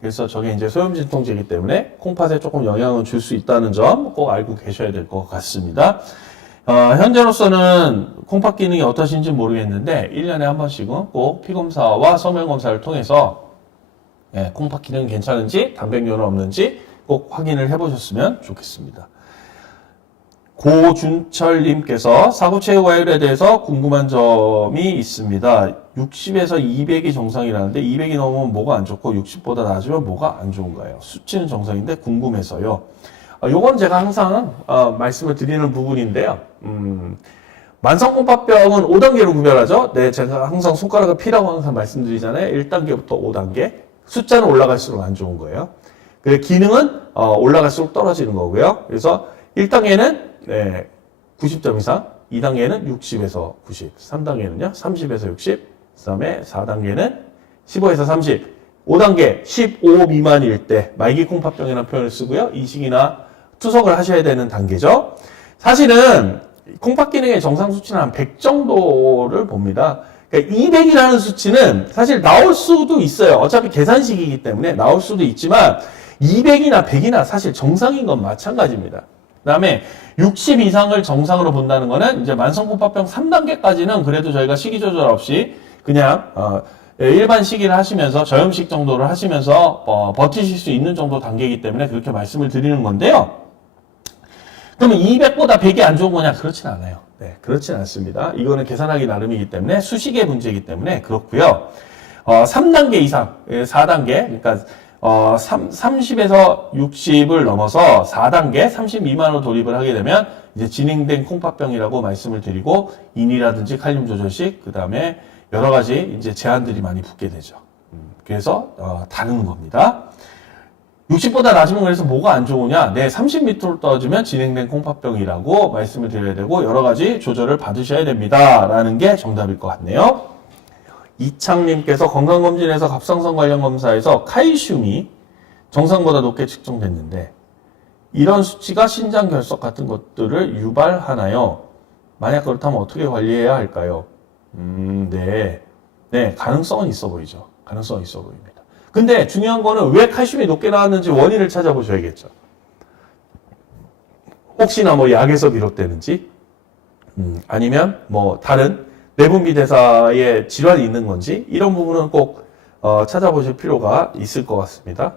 그래서 저게 이제 소염진통제이기 때문에 콩팥에 조금 영향을 줄 수 있다는 점 꼭 알고 계셔야 될 것 같습니다. 현재로서는 콩팥 기능이 어떠신지 모르겠는데 1년에 한 번씩은 꼭 피검사와 소면검사를 통해서 콩팥 기능이 괜찮은지 단백뇨는 없는지 꼭 확인을 해보셨으면 좋겠습니다. 고준철님께서 사고체외과율에 대해서 궁금한 점이 있습니다. 60에서 200이 정상이라는데 200이 넘으면 뭐가 안 좋고 60보다 낮으면 뭐가 안 좋은가요? 수치는 정상인데 궁금해서요. 요건 제가 항상 말씀을 드리는 부분인데요. 만성콩팥병은 5단계로 구별하죠. 네, 제가 항상 손가락을 피라고 항상 말씀드리잖아요. 1단계부터 5단계. 숫자는 올라갈수록 안 좋은 거예요. 그 기능은 올라갈수록 떨어지는 거고요. 그래서 1단계는 90점 이상, 2단계는 60에서 90, 3단계는요 30에서 60, 그 다음에 4단계는 15에서 30, 5단계 15 미만일 때 말기 콩팥병이라는 표현을 쓰고요. 이식이나 투석을 하셔야 되는 단계죠. 사실은 콩팥 기능의 정상 수치는 한 100 정도를 봅니다. 그러니까 200이라는 수치는 사실 나올 수도 있어요. 어차피 계산식이기 때문에 나올 수도 있지만 200이나 100이나 사실 정상인 건 마찬가지입니다. 그 다음에 60 이상을 정상으로 본다는 거는 이제 만성콩팥병 3단계까지는 그래도 저희가 식이 조절 없이 그냥 일반 식이를 하시면서 저염식 정도를 하시면서 버티실 수 있는 정도 단계이기 때문에 그렇게 말씀을 드리는 건데요. 그러면 200보다 100이 안 좋은 거냐? 그렇진 않아요. 네, 그렇진 않습니다. 이거는 계산하기 나름이기 때문에 수식의 문제이기 때문에 그렇고요. 3단계 이상, 4단계, 그러니까 30에서 60을 넘어서 4단계, 30 미만으로 돌입을 하게 되면 이제 진행된 콩팥병이라고 말씀을 드리고 인이라든지 칼륨 조절식, 그 다음에 여러 가지 이제 제한들이 많이 붙게 되죠. 그래서 다루는 겁니다. 60보다 낮으면 그래서 뭐가 안 좋으냐? 네, 30 밑으로 떨어지면 진행된 콩팥병이라고 말씀을 드려야 되고 여러 가지 조절을 받으셔야 됩니다. 라는 게 정답일 것 같네요. 이창님께서 건강검진에서 갑상선 관련 검사에서 칼슘이 정상보다 높게 측정됐는데 이런 수치가 신장 결석 같은 것들을 유발하나요? 만약 그렇다면 어떻게 관리해야 할까요? 네, 가능성은 있어 보이죠. 가능성은 있어 보입니다. 근데 중요한 거는 왜 칼슘이 높게 나왔는지 원인을 찾아보셔야겠죠. 혹시나 뭐 약에서 비롯되는지, 아니면 뭐 다른 내분비대사에 질환이 있는 건지 이런 부분은 꼭 찾아보실 필요가 있을 것 같습니다.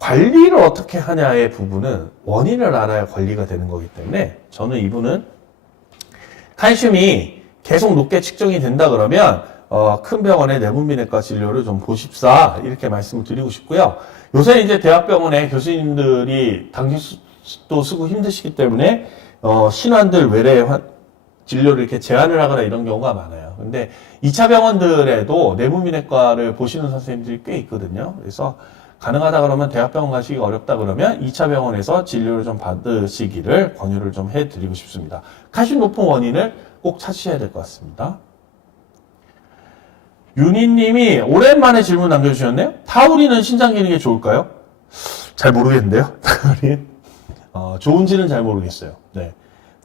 관리를 어떻게 하냐의 부분은 원인을 알아야 관리가 되는 거기 때문에 저는 이분은 칼슘이 계속 높게 측정이 된다 그러면 큰 병원의 내분비내과 진료를 좀 보십사 이렇게 말씀을 드리고 싶고요. 요새 이제 대학병원에 교수님들이 당직도 쓰고 힘드시기 때문에 신환들 외래 진료를 이렇게 제한을 하거나 이런 경우가 많아요. 근데 2차 병원들에도 내분비내과를 보시는 선생님들이 꽤 있거든요. 그래서 가능하다 그러면 대학병원 가시기 어렵다 그러면 2차 병원에서 진료를 좀 받으시기를 권유를 좀 해드리고 싶습니다. 칼슘 높은 원인을 꼭 찾으셔야 될 것 같습니다. 윤희님이 오랜만에 질문 남겨주셨네요. 타우린은 신장 기능에 좋을까요? 잘 모르겠는데요. 타우린 좋은지는 잘 모르겠어요. 네.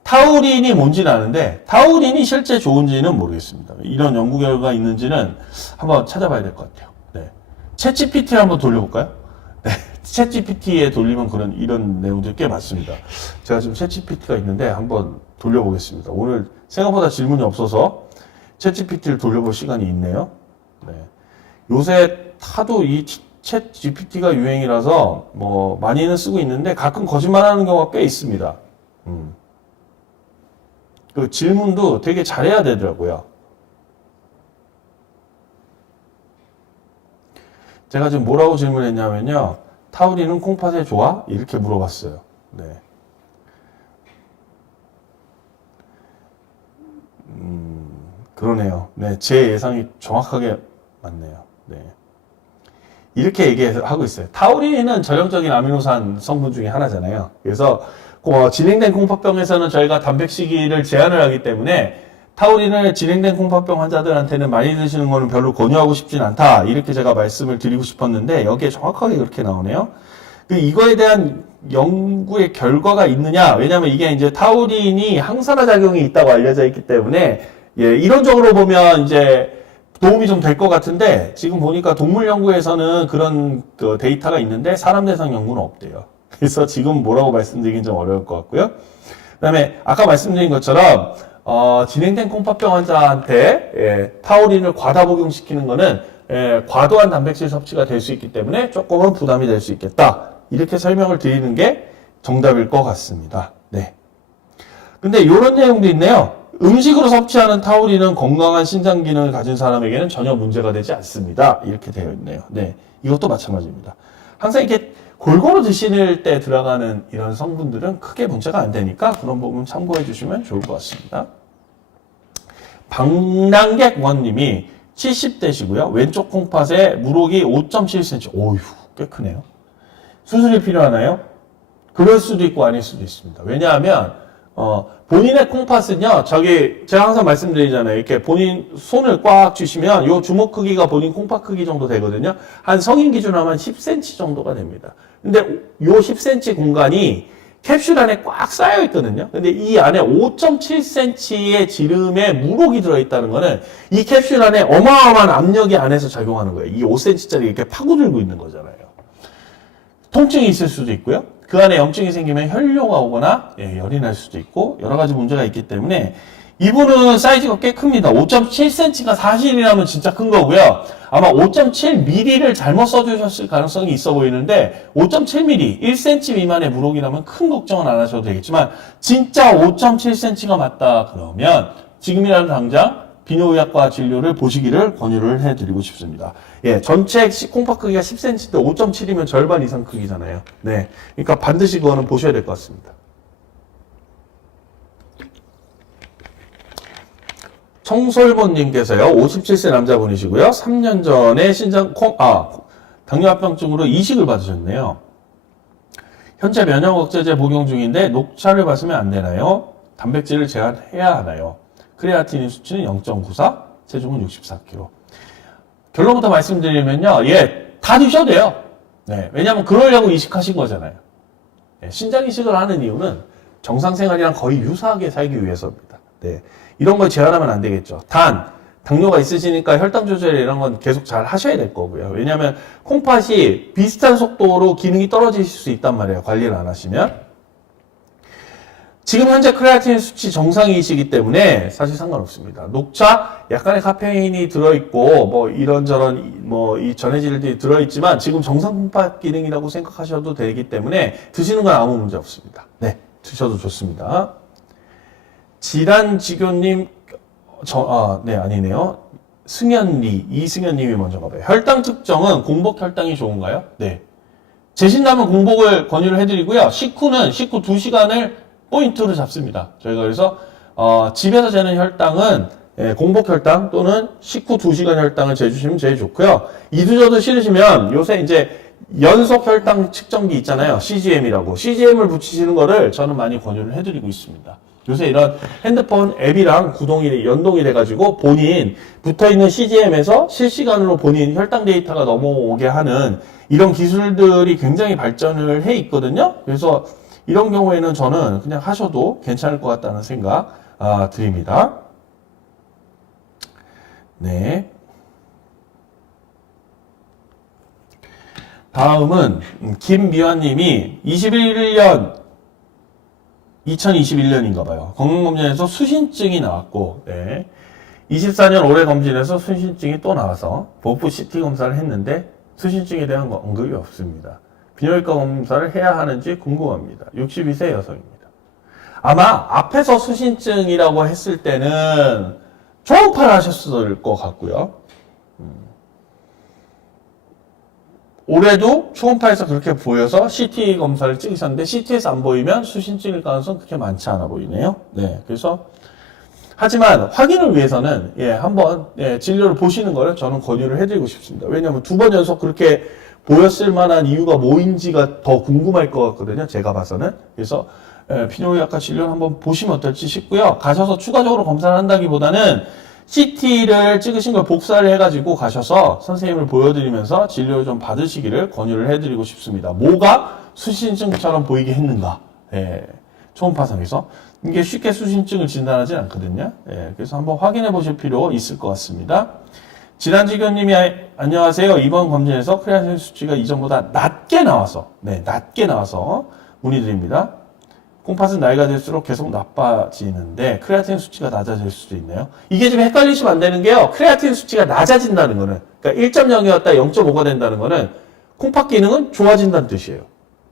타우린이 뭔지는 아는데 타우린이 실제 좋은지는 모르겠습니다. 이런 연구 결과가 있는지는 한번 찾아봐야 될 것 같아요. 네. 챗GPT를 한번 돌려볼까요? 네. 챗GPT에 돌리면 이런 내용들이 꽤 많습니다. 제가 지금 챗GPT가 있는데 한번 돌려보겠습니다. 오늘 생각보다 질문이 없어서 챗GPT를 돌려볼 시간이 있네요. 네. 요새 하도 이 챗GPT가 유행이라서 많이는 쓰고 있는데 가끔 거짓말하는 경우가 꽤 있습니다. 그 질문도 되게 잘해야 되더라고요. 제가 지금 뭐라고 질문했냐면요. 타우린은 콩팥에 좋아? 이렇게 물어봤어요. 네. 그러네요. 네. 제 예상이 정확하게 맞네요. 네. 이렇게 얘기하고 있어요. 타우린은 전형적인 아미노산 성분 중에 하나잖아요. 그래서 진행된 콩팥병에서는 저희가 단백식이를 제한을 하기 때문에 타우린을 진행된 콩팥병 환자들한테는 많이 드시는 거는 별로 권유하고 싶진 않다. 이렇게 제가 말씀을 드리고 싶었는데 여기에 정확하게 그렇게 나오네요. 이거에 대한 연구의 결과가 있느냐? 왜냐하면 이게 이제 타우린이 항산화 작용이 있다고 알려져 있기 때문에 이론적으로 보면 이제 도움이 좀 될 것 같은데 지금 보니까 동물 연구에서는 그런 데이터가 있는데 사람 대상 연구는 없대요. 그래서 지금 뭐라고 말씀드리긴 좀 어려울 것 같고요. 그 다음에 아까 말씀드린 것처럼 진행된 콩팥병 환자한테 타우린을 과다 복용시키는 거는 과도한 단백질 섭취가 될 수 있기 때문에 조금은 부담이 될 수 있겠다. 이렇게 설명을 드리는 게 정답일 것 같습니다. 네. 근데 이런 내용도 있네요. 음식으로 섭취하는 타우린은 건강한 신장 기능을 가진 사람에게는 전혀 문제가 되지 않습니다. 이렇게 되어 있네요. 네. 이것도 마찬가지입니다. 항상 이렇게 골고루 드실 때 들어가는 이런 성분들은 크게 문제가 안 되니까 그런 부분 참고해 주시면 좋을 것 같습니다. 방랑객원님이 70대시고요. 왼쪽 콩팥에 물혹이 5.7cm. 오휴, 꽤 크네요. 수술이 필요하나요? 그럴 수도 있고 아닐 수도 있습니다. 왜냐하면 본인의 콩팥은요, 제가 항상 말씀드리잖아요. 이렇게 본인 손을 꽉 쥐시면 요 주먹 크기가 본인 콩팥 크기 정도 되거든요. 한 성인 기준으로 하면 10cm 정도가 됩니다. 근데 요 10cm 공간이 캡슐 안에 꽉 쌓여 있거든요. 근데 이 안에 5.7cm의 지름의 물혹이 들어있다는 거는 이 캡슐 안에 어마어마한 압력이 안에서 작용하는 거예요. 이 5cm짜리 이렇게 파고들고 있는 거잖아요. 통증이 있을 수도 있고요. 그 안에 염증이 생기면 혈뇨가 오거나 열이 날 수도 있고 여러 가지 문제가 있기 때문에 이분은 사이즈가 꽤 큽니다. 5.7cm가 사실이라면 진짜 큰 거고요. 아마 5.7mm를 잘못 써주셨을 가능성이 있어 보이는데 5.7mm, 1cm 미만의 물혹이라면 큰 걱정은 안 하셔도 되겠지만 진짜 5.7cm가 맞다 그러면 지금이라도 당장 비뇨의학과 진료를 보시기를 권유를 해드리고 싶습니다. 전체 콩팥 크기가 10cm인데 5.7이면 절반 이상 크기잖아요. 네, 그러니까 반드시 그거는 보셔야 될 것 같습니다. 청솔모님께서요, 57세 남자분이시고요, 3년 전에 당뇨합병증으로 이식을 받으셨네요. 현재 면역 억제제 복용 중인데 녹차를 마시면 안 되나요? 단백질을 제한해야 하나요? 크레아틴인 수치는 0.94, 체중은 64kg. 결론부터 말씀드리면요, 다 드셔도 돼요. 네, 왜냐하면 그러려고 이식하신 거잖아요. 신장 이식을 하는 이유는 정상 생활이랑 거의 유사하게 살기 위해서입니다. 네, 이런 걸 제한하면 안 되겠죠. 당뇨가 있으시니까 혈당 조절 이런 건 계속 잘 하셔야 될 거고요. 왜냐하면 콩팥이 비슷한 속도로 기능이 떨어지실 수 있단 말이에요. 관리를 안 하시면. 지금 현재 크레아틴 수치 정상이시기 때문에 사실 상관없습니다. 녹차 약간의 카페인이 들어있고 뭐 이런저런 뭐 이 전해질들이 들어있지만 지금 정상 콩팥 기능이라고 생각하셔도 되기 때문에 드시는 건 아무 문제 없습니다. 네, 드셔도 좋습니다. 지란지교님, 네, 아니네요. 승현리, 이승현님이 먼저 가봐요. 혈당 측정은 공복 혈당이 좋은가요? 네. 재신남은 공복을 권유를 해드리고요. 식후는 식후 2시간을 포인트로 잡습니다. 저희가 그래서 집에서 재는 혈당은 공복 혈당 또는 식후 2시간 혈당을 재주시면 제일 좋고요. 이두저도 싫으시면 요새 이제 연속 혈당 측정기 있잖아요. CGM이라고. CGM을 붙이시는 거를 저는 많이 권유를 해드리고 있습니다. 요새 이런 핸드폰 앱이랑 연동이 돼가지고 본인 붙어있는 CGM에서 실시간으로 본인 혈당 데이터가 넘어오게 하는 이런 기술들이 굉장히 발전을 해 있거든요. 그래서 이런 경우에는 저는 그냥 하셔도 괜찮을 것 같다는 생각 드립니다. 네. 다음은 김미화님이 2021년인가 봐요. 건강검진에서 수신증이 나왔고, 네. 24년 올해 검진에서 수신증이 또 나와서 복부 CT 검사를 했는데 수신증에 대한 언급이 없습니다. 비뇨기과 검사를 해야 하는지 궁금합니다. 62세 여성입니다. 아마 앞에서 수신증이라고 했을 때는 초음파를 하셨을 것 같고요. 올해도 초음파에서 그렇게 보여서 CT 검사를 찍으셨는데 CT에서 안 보이면 수신증일 가능성 그렇게 많지 않아 보이네요. 네, 그래서 하지만 확인을 위해서는 한번 진료를 보시는 거를 저는 권유를 해드리고 싶습니다. 왜냐하면 2번 연속 그렇게 보였을 만한 이유가 뭐인지가 더 궁금할 것 같거든요. 제가 봐서는. 그래서 피뇨기과 진료를 한번 보시면 어떨지 싶고요. 가셔서 추가적으로 검사를 한다기보다는 CT를 찍으신 걸 복사를 해가지고 가셔서 선생님을 보여드리면서 진료를 좀 받으시기를 권유를 해드리고 싶습니다. 뭐가 수신증처럼 보이게 했는가? 초음파상에서. 이게 쉽게 수신증을 진단하진 않거든요. 그래서 한번 확인해 보실 필요 있을 것 같습니다. 지난지교님이 안녕하세요. 이번 검진에서 크레아틴 수치가 이전보다 낮게 나와서 문의드립니다. 콩팥은 나이가 들수록 계속 나빠지는데 크레아틴 수치가 낮아질 수도 있나요? 이게 좀 헷갈리시면 안 되는 게요. 크레아틴 수치가 낮아진다는 거는, 그러니까 1.0이었다 0.5가 된다는 거는 콩팥 기능은 좋아진다는 뜻이에요.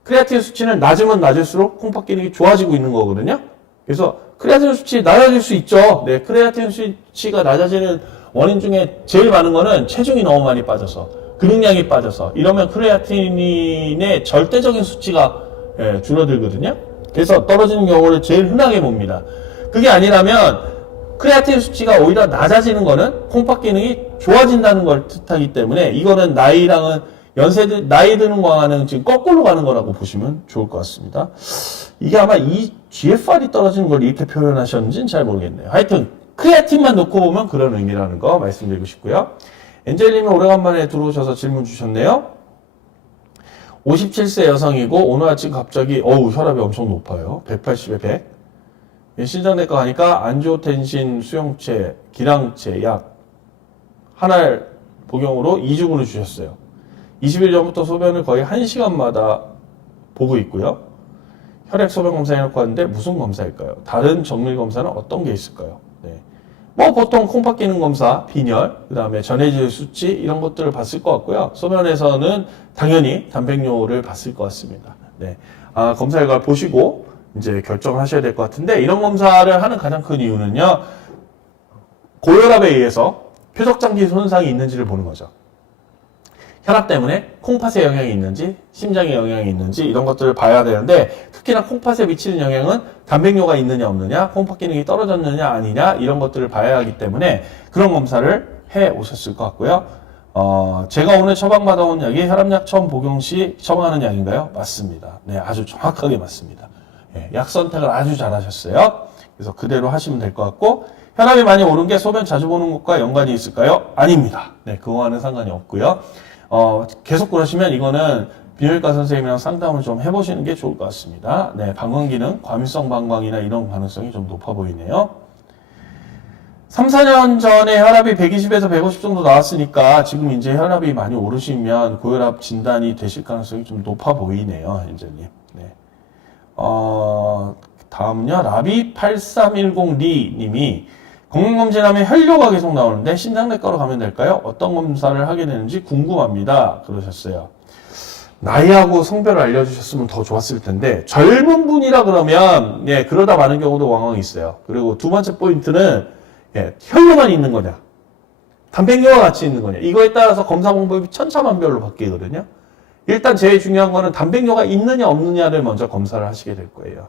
크레아틴 수치는 낮으면 낮을수록 콩팥 기능이 좋아지고 있는 거거든요. 그래서 크레아틴 수치 낮아질 수 있죠. 네, 크레아틴 수치가 낮아지는 원인 중에 제일 많은 거는 체중이 너무 많이 빠져서, 근육량이 빠져서, 이러면 크레아틴인의 절대적인 수치가 줄어들거든요. 그래서 떨어지는 경우를 제일 흔하게 봅니다. 그게 아니라면 크레아틴 수치가 오히려 낮아지는 거는 콩팥 기능이 좋아진다는 걸 뜻하기 때문에 이거는 나이랑은 나이 드는 거와는 지금 거꾸로 가는 거라고 보시면 좋을 것 같습니다. 이게 아마 이 GFR이 떨어지는 걸 이렇게 표현하셨는지는 잘 모르겠네요. 하여튼 크레아틴만 놓고 보면 그런 의미라는 거 말씀드리고 싶고요. 엔젤님이 오래간만에 들어오셔서 질문 주셨네요. 57세 여성이고 오늘 아침 갑자기 혈압이 엄청 높아요. 180에 100. 신장내과 가니까 안지오텐신 수용체, 기량체 약 한 알 복용으로 2주분을 주셨어요. 20일 전부터 소변을 거의 1시간마다 보고 있고요. 혈액 소변 검사 해놓고 왔는데 무슨 검사일까요? 다른 정밀 검사는 어떤 게 있을까요? 네. 뭐 보통 콩팥 기능 검사, 빈혈, 그 다음에 전해질 수치 이런 것들을 봤을 것 같고요. 소변에서는 당연히 단백뇨를 봤을 것 같습니다. 네. 검사 결과를 보시고 이제 결정을 하셔야 될 것 같은데 이런 검사를 하는 가장 큰 이유는요. 고혈압에 의해서 표적장기 손상이 있는지를 보는 거죠. 혈압 때문에 콩팥에 영향이 있는지 심장에 영향이 있는지 이런 것들을 봐야 되는데 특히나 콩팥에 미치는 영향은 단백뇨가 있느냐 없느냐 콩팥 기능이 떨어졌느냐 아니냐 이런 것들을 봐야 하기 때문에 그런 검사를 해 오셨을 것 같고요. 제가 오늘 처방받아온 약이 혈압약 처음 복용 시 처방하는 약인가요? 맞습니다. 네, 아주 정확하게 맞습니다. 약 선택을 아주 잘하셨어요. 그래서 그대로 하시면 될 것 같고 혈압이 많이 오른 게 소변 자주 보는 것과 연관이 있을까요? 아닙니다. 네, 그거와는 상관이 없고요. 계속 그러시면 이거는 비뇨기과 선생님이랑 상담을 좀 해보시는 게 좋을 것 같습니다. 네, 방광 기능, 과민성 방광이나 이런 가능성이 좀 높아 보이네요. 3, 4년 전에 혈압이 120에서 150 정도 나왔으니까 지금 이제 혈압이 많이 오르시면 고혈압 진단이 되실 가능성이 좀 높아 보이네요, 현재님. 네. 다음은요, 라비8310리 님이 건강검진하면 혈뇨가 계속 나오는데 신장내과로 가면 될까요? 어떤 검사를 하게 되는지 궁금합니다. 그러셨어요. 나이하고 성별을 알려주셨으면 더 좋았을 텐데, 젊은 분이라 그러면, 예, 그러다 마는 경우도 왕왕 있어요. 그리고 두 번째 포인트는, 예, 혈뇨만 있는 거냐, 단백뇨가 같이 있는 거냐. 이거에 따라서 검사 방법이 천차만별로 바뀌거든요. 일단 제일 중요한 거는 단백뇨가 있느냐 없느냐를 먼저 검사를 하시게 될 거예요.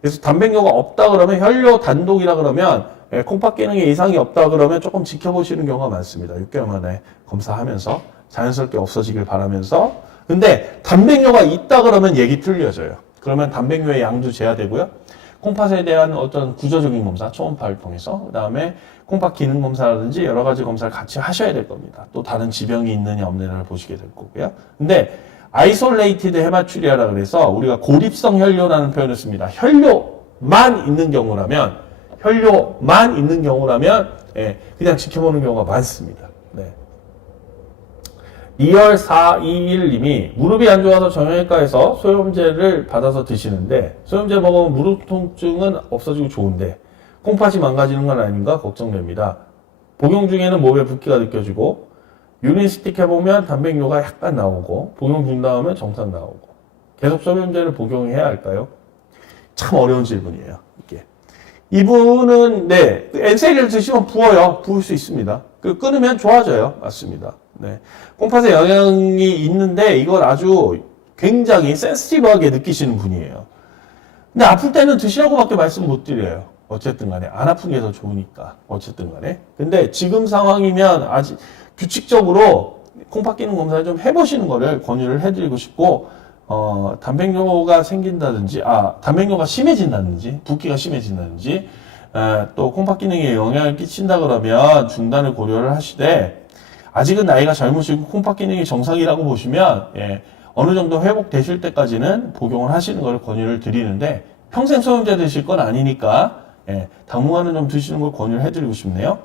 그래서 단백뇨가 없다 그러면 혈뇨 단독이라 그러면, 예, 콩팥 기능에 이상이 없다 그러면 조금 지켜보시는 경우가 많습니다. 6개월 만에 검사하면서 자연스럽게 없어지길 바라면서. 근데 단백뇨가 있다 그러면 얘기 틀려져요. 그러면 단백뇨의 양도 재야되고요. 콩팥에 대한 어떤 구조적인 검사, 초음파를 통해서, 그 다음에 콩팥 기능 검사라든지 여러 가지 검사를 같이 하셔야 될 겁니다. 또 다른 지병이 있느냐 없느냐를 보시게 될 거고요. 근데 아이솔레이티드 헤마츄리아라 그래서 우리가 고립성 혈뇨라는 표현을 씁니다. 혈뇨만 있는 경우라면, 예, 그냥 지켜보는 경우가 많습니다. 네. 2월421님이 무릎이 안 좋아서 정형외과에서 소염제를 받아서 드시는데, 소염제 먹으면 무릎 통증은 없어지고 좋은데 콩팥이 망가지는 건 아닌가 걱정됩니다. 복용 중에는 몸에 붓기가 느껴지고 유린 스틱 해보면 단백뇨가 약간 나오고 복용 중 나오면 정상 나오고 계속 소염제를 복용해야 할까요? 참 어려운 질문이에요. 이게. 이분은, 네, 엔세리를 드시면 부을 수 있습니다. 끊으면 좋아져요. 맞습니다. 네. 콩팥에 영향이 있는데 이걸 아주 굉장히 센시티브하게 느끼시는 분이에요. 근데 아플 때는 드시라고 밖에 말씀 못 드려요. 어쨌든 간에. 안 아픈 게 더 좋으니까. 어쨌든 간에. 근데 지금 상황이면 아직 규칙적으로 콩팥 기능 검사를 좀 해보시는 거를 권유를 해드리고 싶고, 단백뇨가 생긴다든지, 단백뇨가 심해진다든지, 붓기가 심해진다든지, 또 콩팥 기능에 영향을 끼친다 그러면 중단을 고려를 하시되, 아직은 나이가 젊으시고 콩팥 기능이 정상이라고 보시면, 예, 어느 정도 회복되실 때까지는 복용을 하시는 걸 권유를 드리는데, 평생 소염제 드실 건 아니니까, 예, 당분간은 좀 드시는 걸 권유를 해드리고 싶네요.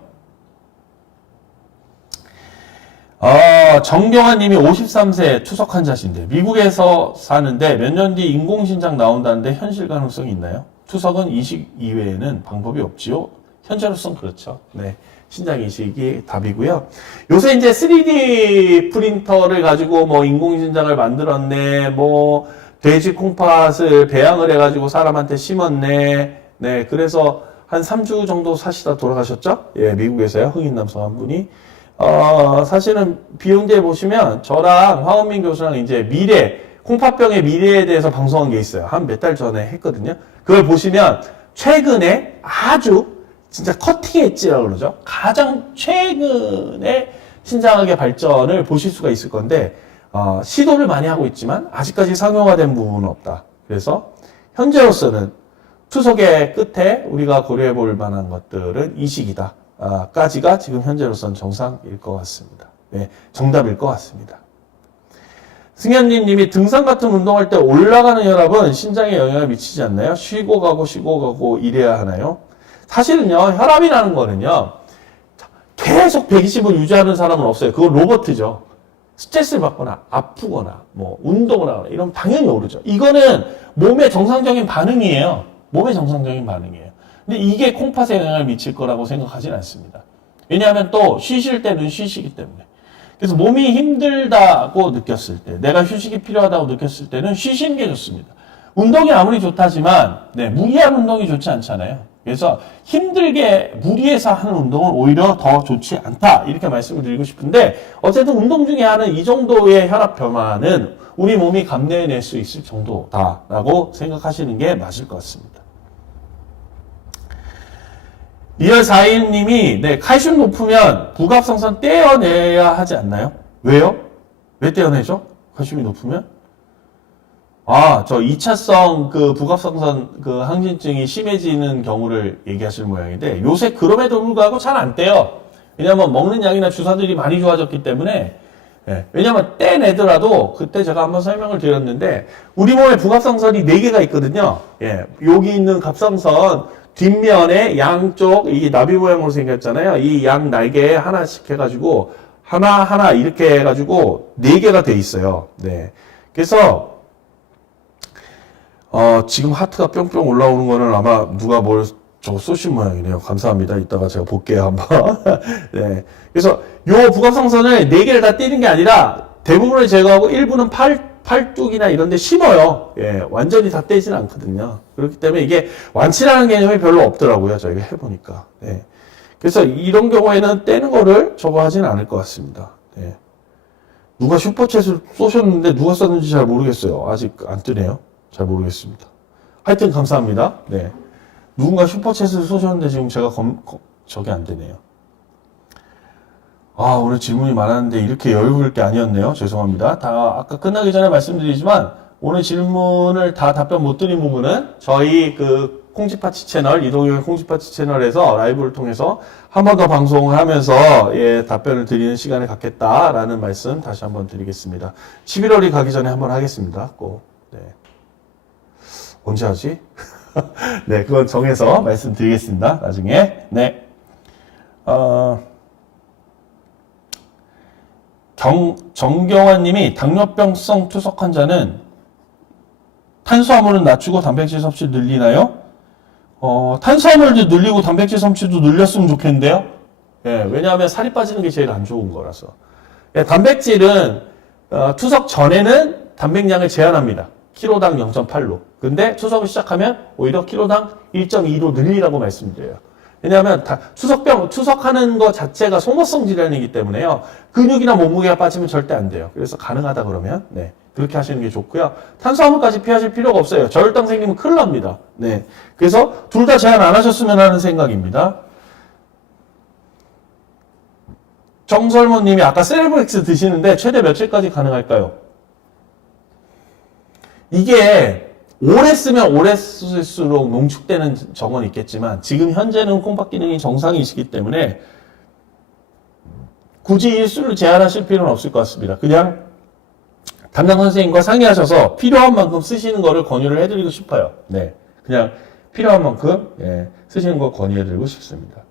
정경환 님이 53세 투석 환자신데 미국에서 사는데 몇 년 뒤 인공신장 나온다는데 현실 가능성이 있나요? 투석은 이식 이외에는 방법이 없지요? 현재로서는 그렇죠. 네. 신장 이식이 답이고요. 요새 이제 3D 프린터를 가지고 뭐 인공신장을 만들었네, 뭐 돼지 콩팥을 배양을 해가지고 사람한테 심었네. 네, 그래서 한 3주 정도 사시다 돌아가셨죠? 예, 미국에서요. 흑인 남성 한 분이. 사실은 비욘드에 보시면 저랑 황은민 교수랑 이제 콩팥병의 미래에 대해서 방송한 게 있어요. 한 몇 달 전에 했거든요. 그걸 보시면 최근에 아주 진짜 커팅 엣지라고 그러죠. 가장 최근의 신장학의 발전을 보실 수가 있을 건데, 시도를 많이 하고 있지만 아직까지 상용화된 부분은 없다. 그래서 현재로서는 투석의 끝에 우리가 고려해 볼 만한 것들은 이식이다. 까지가 지금 현재로서는 정상일 것 같습니다. 네, 정답일 것 같습니다. 승현님 님이 등산 같은 운동할 때 올라가는 혈압은 신장에 영향을 미치지 않나요? 쉬고 가고 이래야 하나요? 사실은요, 혈압이라는 거는요, 계속 120을 유지하는 사람은 없어요. 그건 로버트죠. 스트레스를 받거나 아프거나 뭐 운동을 하거나 이러면 당연히 오르죠. 이거는 몸의 정상적인 반응이에요. 근데 이게 콩팥에 영향을 미칠 거라고 생각하지는 않습니다. 왜냐하면 또 쉬실 때는 쉬시기 때문에. 그래서 몸이 힘들다고 느꼈을 때, 내가 휴식이 필요하다고 느꼈을 때는 쉬시는 게 좋습니다. 운동이 아무리 좋다지만, 네, 무리한 운동이 좋지 않잖아요. 그래서 힘들게 무리해서 하는 운동은 오히려 더 좋지 않다. 이렇게 말씀을 드리고 싶은데, 어쨌든 운동 중에 하는 이 정도의 혈압 변화는 우리 몸이 감내해낼 수 있을 정도다라고 생각하시는 게 맞을 것 같습니다. 2월4일님이, 네, 칼슘 높으면 부갑상선 떼어내야 하지 않나요? 왜요? 왜 떼어내죠? 칼슘이 높으면? 저 2차성 부갑상선 항진증이 심해지는 경우를 얘기하시는 모양인데, 요새 그럼에도 불구하고 잘 안 떼요. 왜냐면 먹는 양이나 주사들이 많이 좋아졌기 때문에, 예, 왜냐면 떼내더라도, 그때 제가 한번 설명을 드렸는데, 우리 몸에 부갑상선이 4개가 있거든요. 예, 여기 있는 갑상선, 뒷면에 양쪽, 이게 나비 모양으로 생겼잖아요. 이 양 날개에 하나씩 해가지고, 하나 이렇게 해가지고, 4개가 돼 있어요. 네. 그래서, 지금 하트가 뿅뿅 올라오는 거는 아마 누가 저거 쏘신 모양이네요. 감사합니다. 이따가 제가 볼게요, 한번. 네. 그래서 요 부갑상선을 4개를 다 띄는 게 아니라 대부분을 제거하고 일부는 팔뚝이나 이런 데 심어요. 예, 완전히 다 떼진 않거든요. 그렇기 때문에 이게 완치라는 개념이 별로 없더라고요. 저희가 해보니까. 네. 그래서 이런 경우에는 떼는 거를 저거하지는 않을 것 같습니다. 네. 누가 슈퍼챗을 쏘셨는데 누가 썼는지 잘 모르겠어요. 아직 안 뜨네요. 잘 모르겠습니다. 하여튼 감사합니다. 네. 누군가 슈퍼챗을 쏘셨는데 지금 제가 저게 안 되네요. 오늘 질문이 많았는데 이렇게 여유로울 게 아니었네요. 죄송합니다. 아까 끝나기 전에 말씀드리지만 오늘 질문을 다 답변 못 드린 부분은 저희 그 콩쥐파치 채널, 이동형의 콩쥐파치 채널에서 라이브를 통해서 한 번 더 방송을 하면서 답변을 드리는 시간을 갖겠다라는 말씀 다시 한번 드리겠습니다. 11월이 가기 전에 한번 하겠습니다. 꼭. 네. 언제 하지? 네, 그건 정해서 말씀드리겠습니다. 나중에. 네. 정경환 님이 당뇨병성 투석 환자는 탄수화물은 낮추고 단백질 섭취를 늘리나요? 탄수화물도 늘리고 단백질 섭취도 늘렸으면 좋겠는데요? 예, 왜냐하면 살이 빠지는 게 제일 안 좋은 거라서. 예, 단백질은, 투석 전에는 단백량을 제한합니다. 키로당 0.8로. 근데 투석을 시작하면 오히려 키로당 1.2로 늘리라고 말씀드려요. 왜냐하면 투석하는 것 자체가 소모성 질환이기 때문에요. 근육이나 몸무게가 빠지면 절대 안 돼요. 그래서 가능하다 그러면, 네. 그렇게 하시는 게 좋고요. 탄수화물까지 피하실 필요가 없어요. 저혈당 생기면 큰일 납니다. 네. 그래서 둘 다 제한 안 하셨으면 하는 생각입니다. 정설모 님이 아까 셀브렉스 드시는데 최대 며칠까지 가능할까요? 이게 오래 쓰면 오래 쓸수록 농축되는 정원이 있겠지만 지금 현재는 콩팥 기능이 정상이시기 때문에 굳이 일수를 제한하실 필요는 없을 것 같습니다. 그냥 담당 선생님과 상의하셔서 필요한 만큼 쓰시는 거를 권유를 해드리고 싶어요. 네, 그냥 필요한 만큼 쓰시는 거 권유해드리고 싶습니다.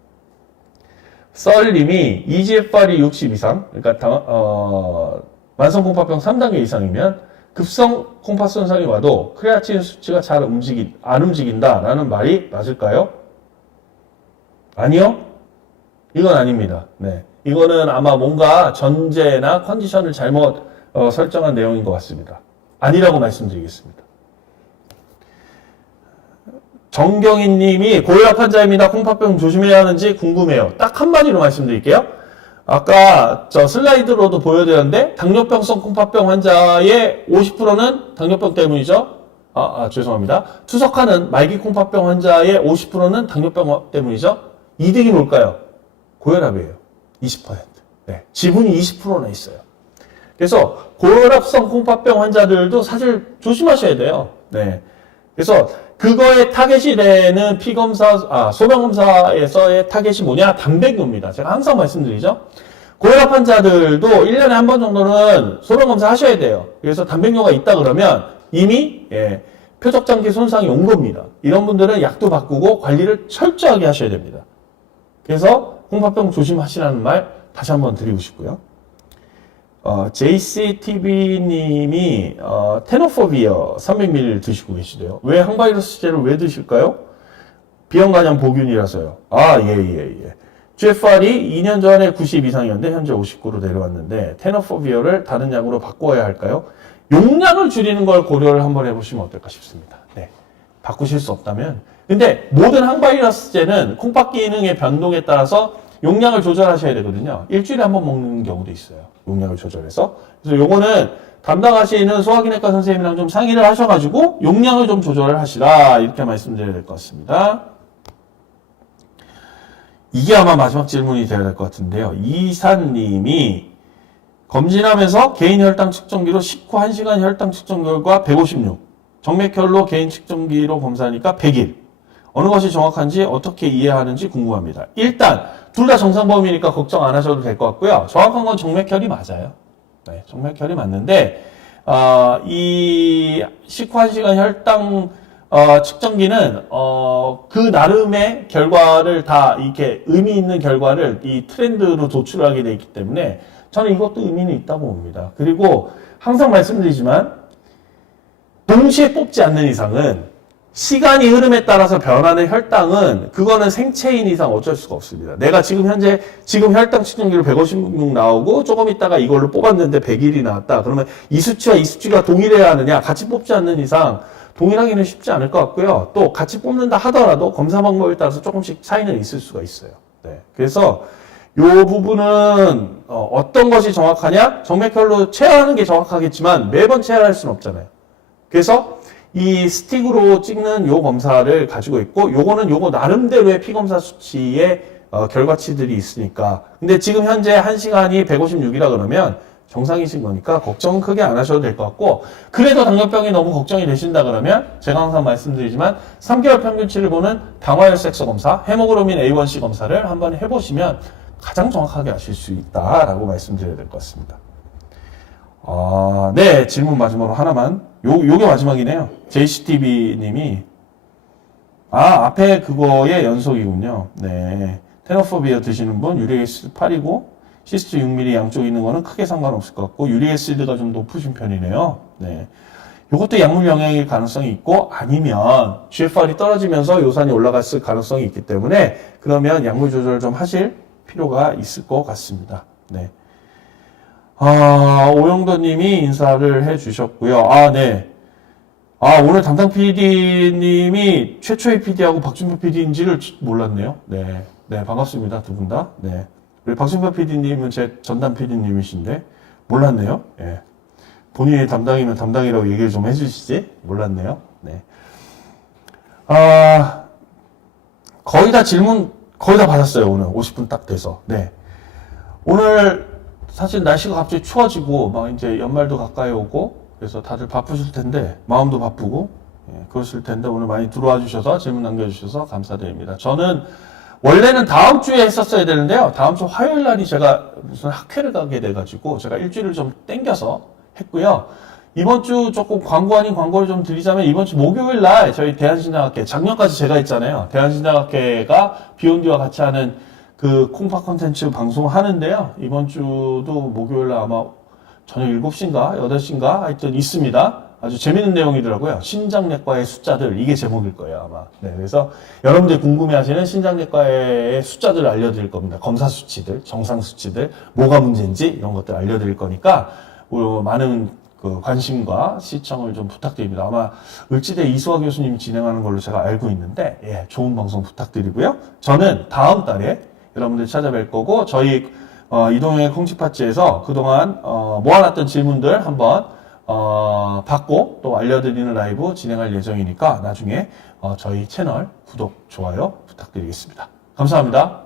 썰님이 EGFR이 60 이상, 그러니까 만성 콩팥병 3단계 이상이면 급성 콩팥 손상이 와도 크레아틴 수치가 잘 안 움직인다라는 말이 맞을까요? 아니요, 이건 아닙니다. 네, 이거는 아마 뭔가 전제나 컨디션을 잘못 설정한 내용인 것 같습니다. 아니라고 말씀드리겠습니다. 정경인 님이 고혈압 환자입니다. 콩팥병 조심해야 하는지 궁금해요. 딱 한마디로 말씀드릴게요. 아까 저 슬라이드로도 보여드렸는데 당뇨병성 콩팥병 환자의 50%는 당뇨병 때문이죠. 죄송합니다. 투석하는 말기 콩팥병 환자의 50%는 당뇨병 때문이죠. 2등이 뭘까요? 고혈압이에요. 20%. 네, 지분이 20%나 있어요. 그래서 고혈압성 콩팥병 환자들도 사실 조심하셔야 돼요. 네. 그래서 그거의 타겟이 되는 소변검사에서의 타겟이 뭐냐? 단백뇨입니다. 제가 항상 말씀드리죠. 고혈압 환자들도 1년에 한 번 정도는 소변검사 하셔야 돼요. 그래서 단백뇨가 있다 그러면 이미 표적장기 손상이 온 겁니다. 이런 분들은 약도 바꾸고 관리를 철저하게 하셔야 됩니다. 그래서 콩팥병 조심하시라는 말 다시 한번 드리고 싶고요. JCTV님이 테노포비어 300ml 드시고 계시대요. 왜 항바이러스제를 왜 드실까요? 비형간염 보균이라서요. 예. GFR이 2년 전에 90 이상이었는데 현재 59로 내려왔는데 테노포비어를 다른 약으로 바꿔야 할까요? 용량을 줄이는 걸 고려를 한번 해보시면 어떨까 싶습니다. 네, 바꾸실 수 없다면. 근데 모든 항바이러스제는 콩팥 기능의 변동에 따라서 용량을 조절하셔야 되거든요. 일주일에 한 번 먹는 경우도 있어요. 용량을 조절해서. 그래서 요거는 담당하시는 소화기내과 선생님이랑 좀 상의를 하셔가지고 용량을 좀 조절을 하시라 이렇게 말씀드려야 될 것 같습니다. 이게 아마 마지막 질문이 되어야 될 것 같은데요. 이사님이 검진하면서 개인 혈당 측정기로 식후 1시간 혈당 측정 결과 156, 정맥혈로 개인 측정기로 검사하니까 101. 어느 것이 정확한지 어떻게 이해하는지 궁금합니다. 일단 둘 다 정상 범위니까 걱정 안 하셔도 될 것 같고요. 정확한 건 정맥혈이 맞아요. 네, 정맥혈이 맞는데 이 식후 1시간 혈당 측정기는 그 나름의 결과를 다 이렇게 의미 있는 결과를 이 트렌드로 도출하게 되어 있기 때문에 저는 이것도 의미는 있다고 봅니다. 그리고 항상 말씀드리지만 동시에 뽑지 않는 이상은 시간이 흐름에 따라서 변하는 혈당은 그거는 생체인 이상 어쩔 수가 없습니다. 내가 지금 현재 지금 혈당 측정기로 156 나오고 조금 있다가 이걸로 뽑았는데 101이 나왔다. 그러면 이 수치와 이 수치가 동일해야 하느냐? 같이 뽑지 않는 이상 동일하기는 쉽지 않을 것 같고요. 또 같이 뽑는다 하더라도 검사 방법에 따라서 조금씩 차이는 있을 수가 있어요. 네. 그래서 이 부분은 어떤 것이 정확하냐? 정맥혈로 체하는 게 정확하겠지만 매번 체할 수는 없잖아요. 그래서 이 스틱으로 찍는 요 검사를 가지고 있고 요거는 요거 나름대로의 피검사 수치의 결과치들이 있으니까 근데 지금 현재 1시간이 156이라 그러면 정상이신 거니까 걱정은 크게 안 하셔도 될 것 같고 그래도 당뇨병이 너무 걱정이 되신다 그러면 제가 항상 말씀드리지만 3개월 평균치를 보는 당화혈색소 검사 헤모글로빈 A1C 검사를 한번 해보시면 가장 정확하게 아실 수 있다라고 말씀드려야 될 것 같습니다. 네, 질문 마지막으로 하나만. 요게 마지막이네요. JCTV님이 앞에 그거의 연속이군요. 네, 테너포비아 드시는 분 유리에시드 8이고 시스트 6mm 양쪽에 있는 거는 크게 상관없을 것 같고 유리에시드가 좀 높으신 편이네요. 네, 요것도 약물 영향일 가능성이 있고 아니면 GFR이 떨어지면서 요산이 올라갔을 가능성이 있기 때문에 그러면 약물 조절 좀 하실 필요가 있을 것 같습니다. 네. 오영도 님이 인사를 해 주셨고요. 네. 오늘 담당 PD님이 최초의 PD하고 박준표 PD인지를 몰랐네요. 네. 네, 반갑습니다. 두 분 다. 네. 우리 박준표 PD님은 제 전담 PD님이신데, 몰랐네요. 예. 본인이 담당이면 담당이라고 얘기를 좀 해주시지? 몰랐네요. 네. 거의 다 질문, 거의 다 받았어요. 오늘 50분 딱 돼서. 네. 오늘, 사실 날씨가 갑자기 추워지고 막 이제 연말도 가까이 오고 그래서 다들 바쁘실 텐데 마음도 바쁘고 그러실 텐데 오늘 많이 들어와 주셔서 질문 남겨주셔서 감사드립니다. 저는 원래는 다음 주에 했었어야 되는데요. 다음 주 화요일 날이 제가 무슨 학회를 가게 돼가지고 제가 일주일을 좀 땡겨서 했고요. 이번 주 조금 광고 아닌 광고를 좀 드리자면 이번 주 목요일 날 저희 대한신학학회 작년까지 제가 했잖아요. 대한신학학회가 비욘디와 같이 하는 그 콩파 콘텐츠 방송하는데요. 이번 주도 목요일날 아마 저녁 7시인가 8시인가 하여튼 있습니다. 아주 재밌는 내용이더라고요. 신장내과의 숫자들 이게 제목일 거예요 아마. 네, 그래서 여러분들이 궁금해하시는 신장내과의 숫자들을 알려드릴 겁니다. 검사 수치들, 정상 수치들, 뭐가 문제인지 이런 것들 알려드릴 거니까 많은 그 관심과 시청을 좀 부탁드립니다. 아마 을지대 이수화 교수님이 진행하는 걸로 제가 알고 있는데 좋은 방송 부탁드리고요. 저는 다음 달에 여러분들 찾아뵐 거고 저희 이동형의 콩치파츠에서 그동안 모아놨던 질문들 한번 받고 또 알려드리는 라이브 진행할 예정이니까 나중에 저희 채널 구독, 좋아요 부탁드리겠습니다. 감사합니다.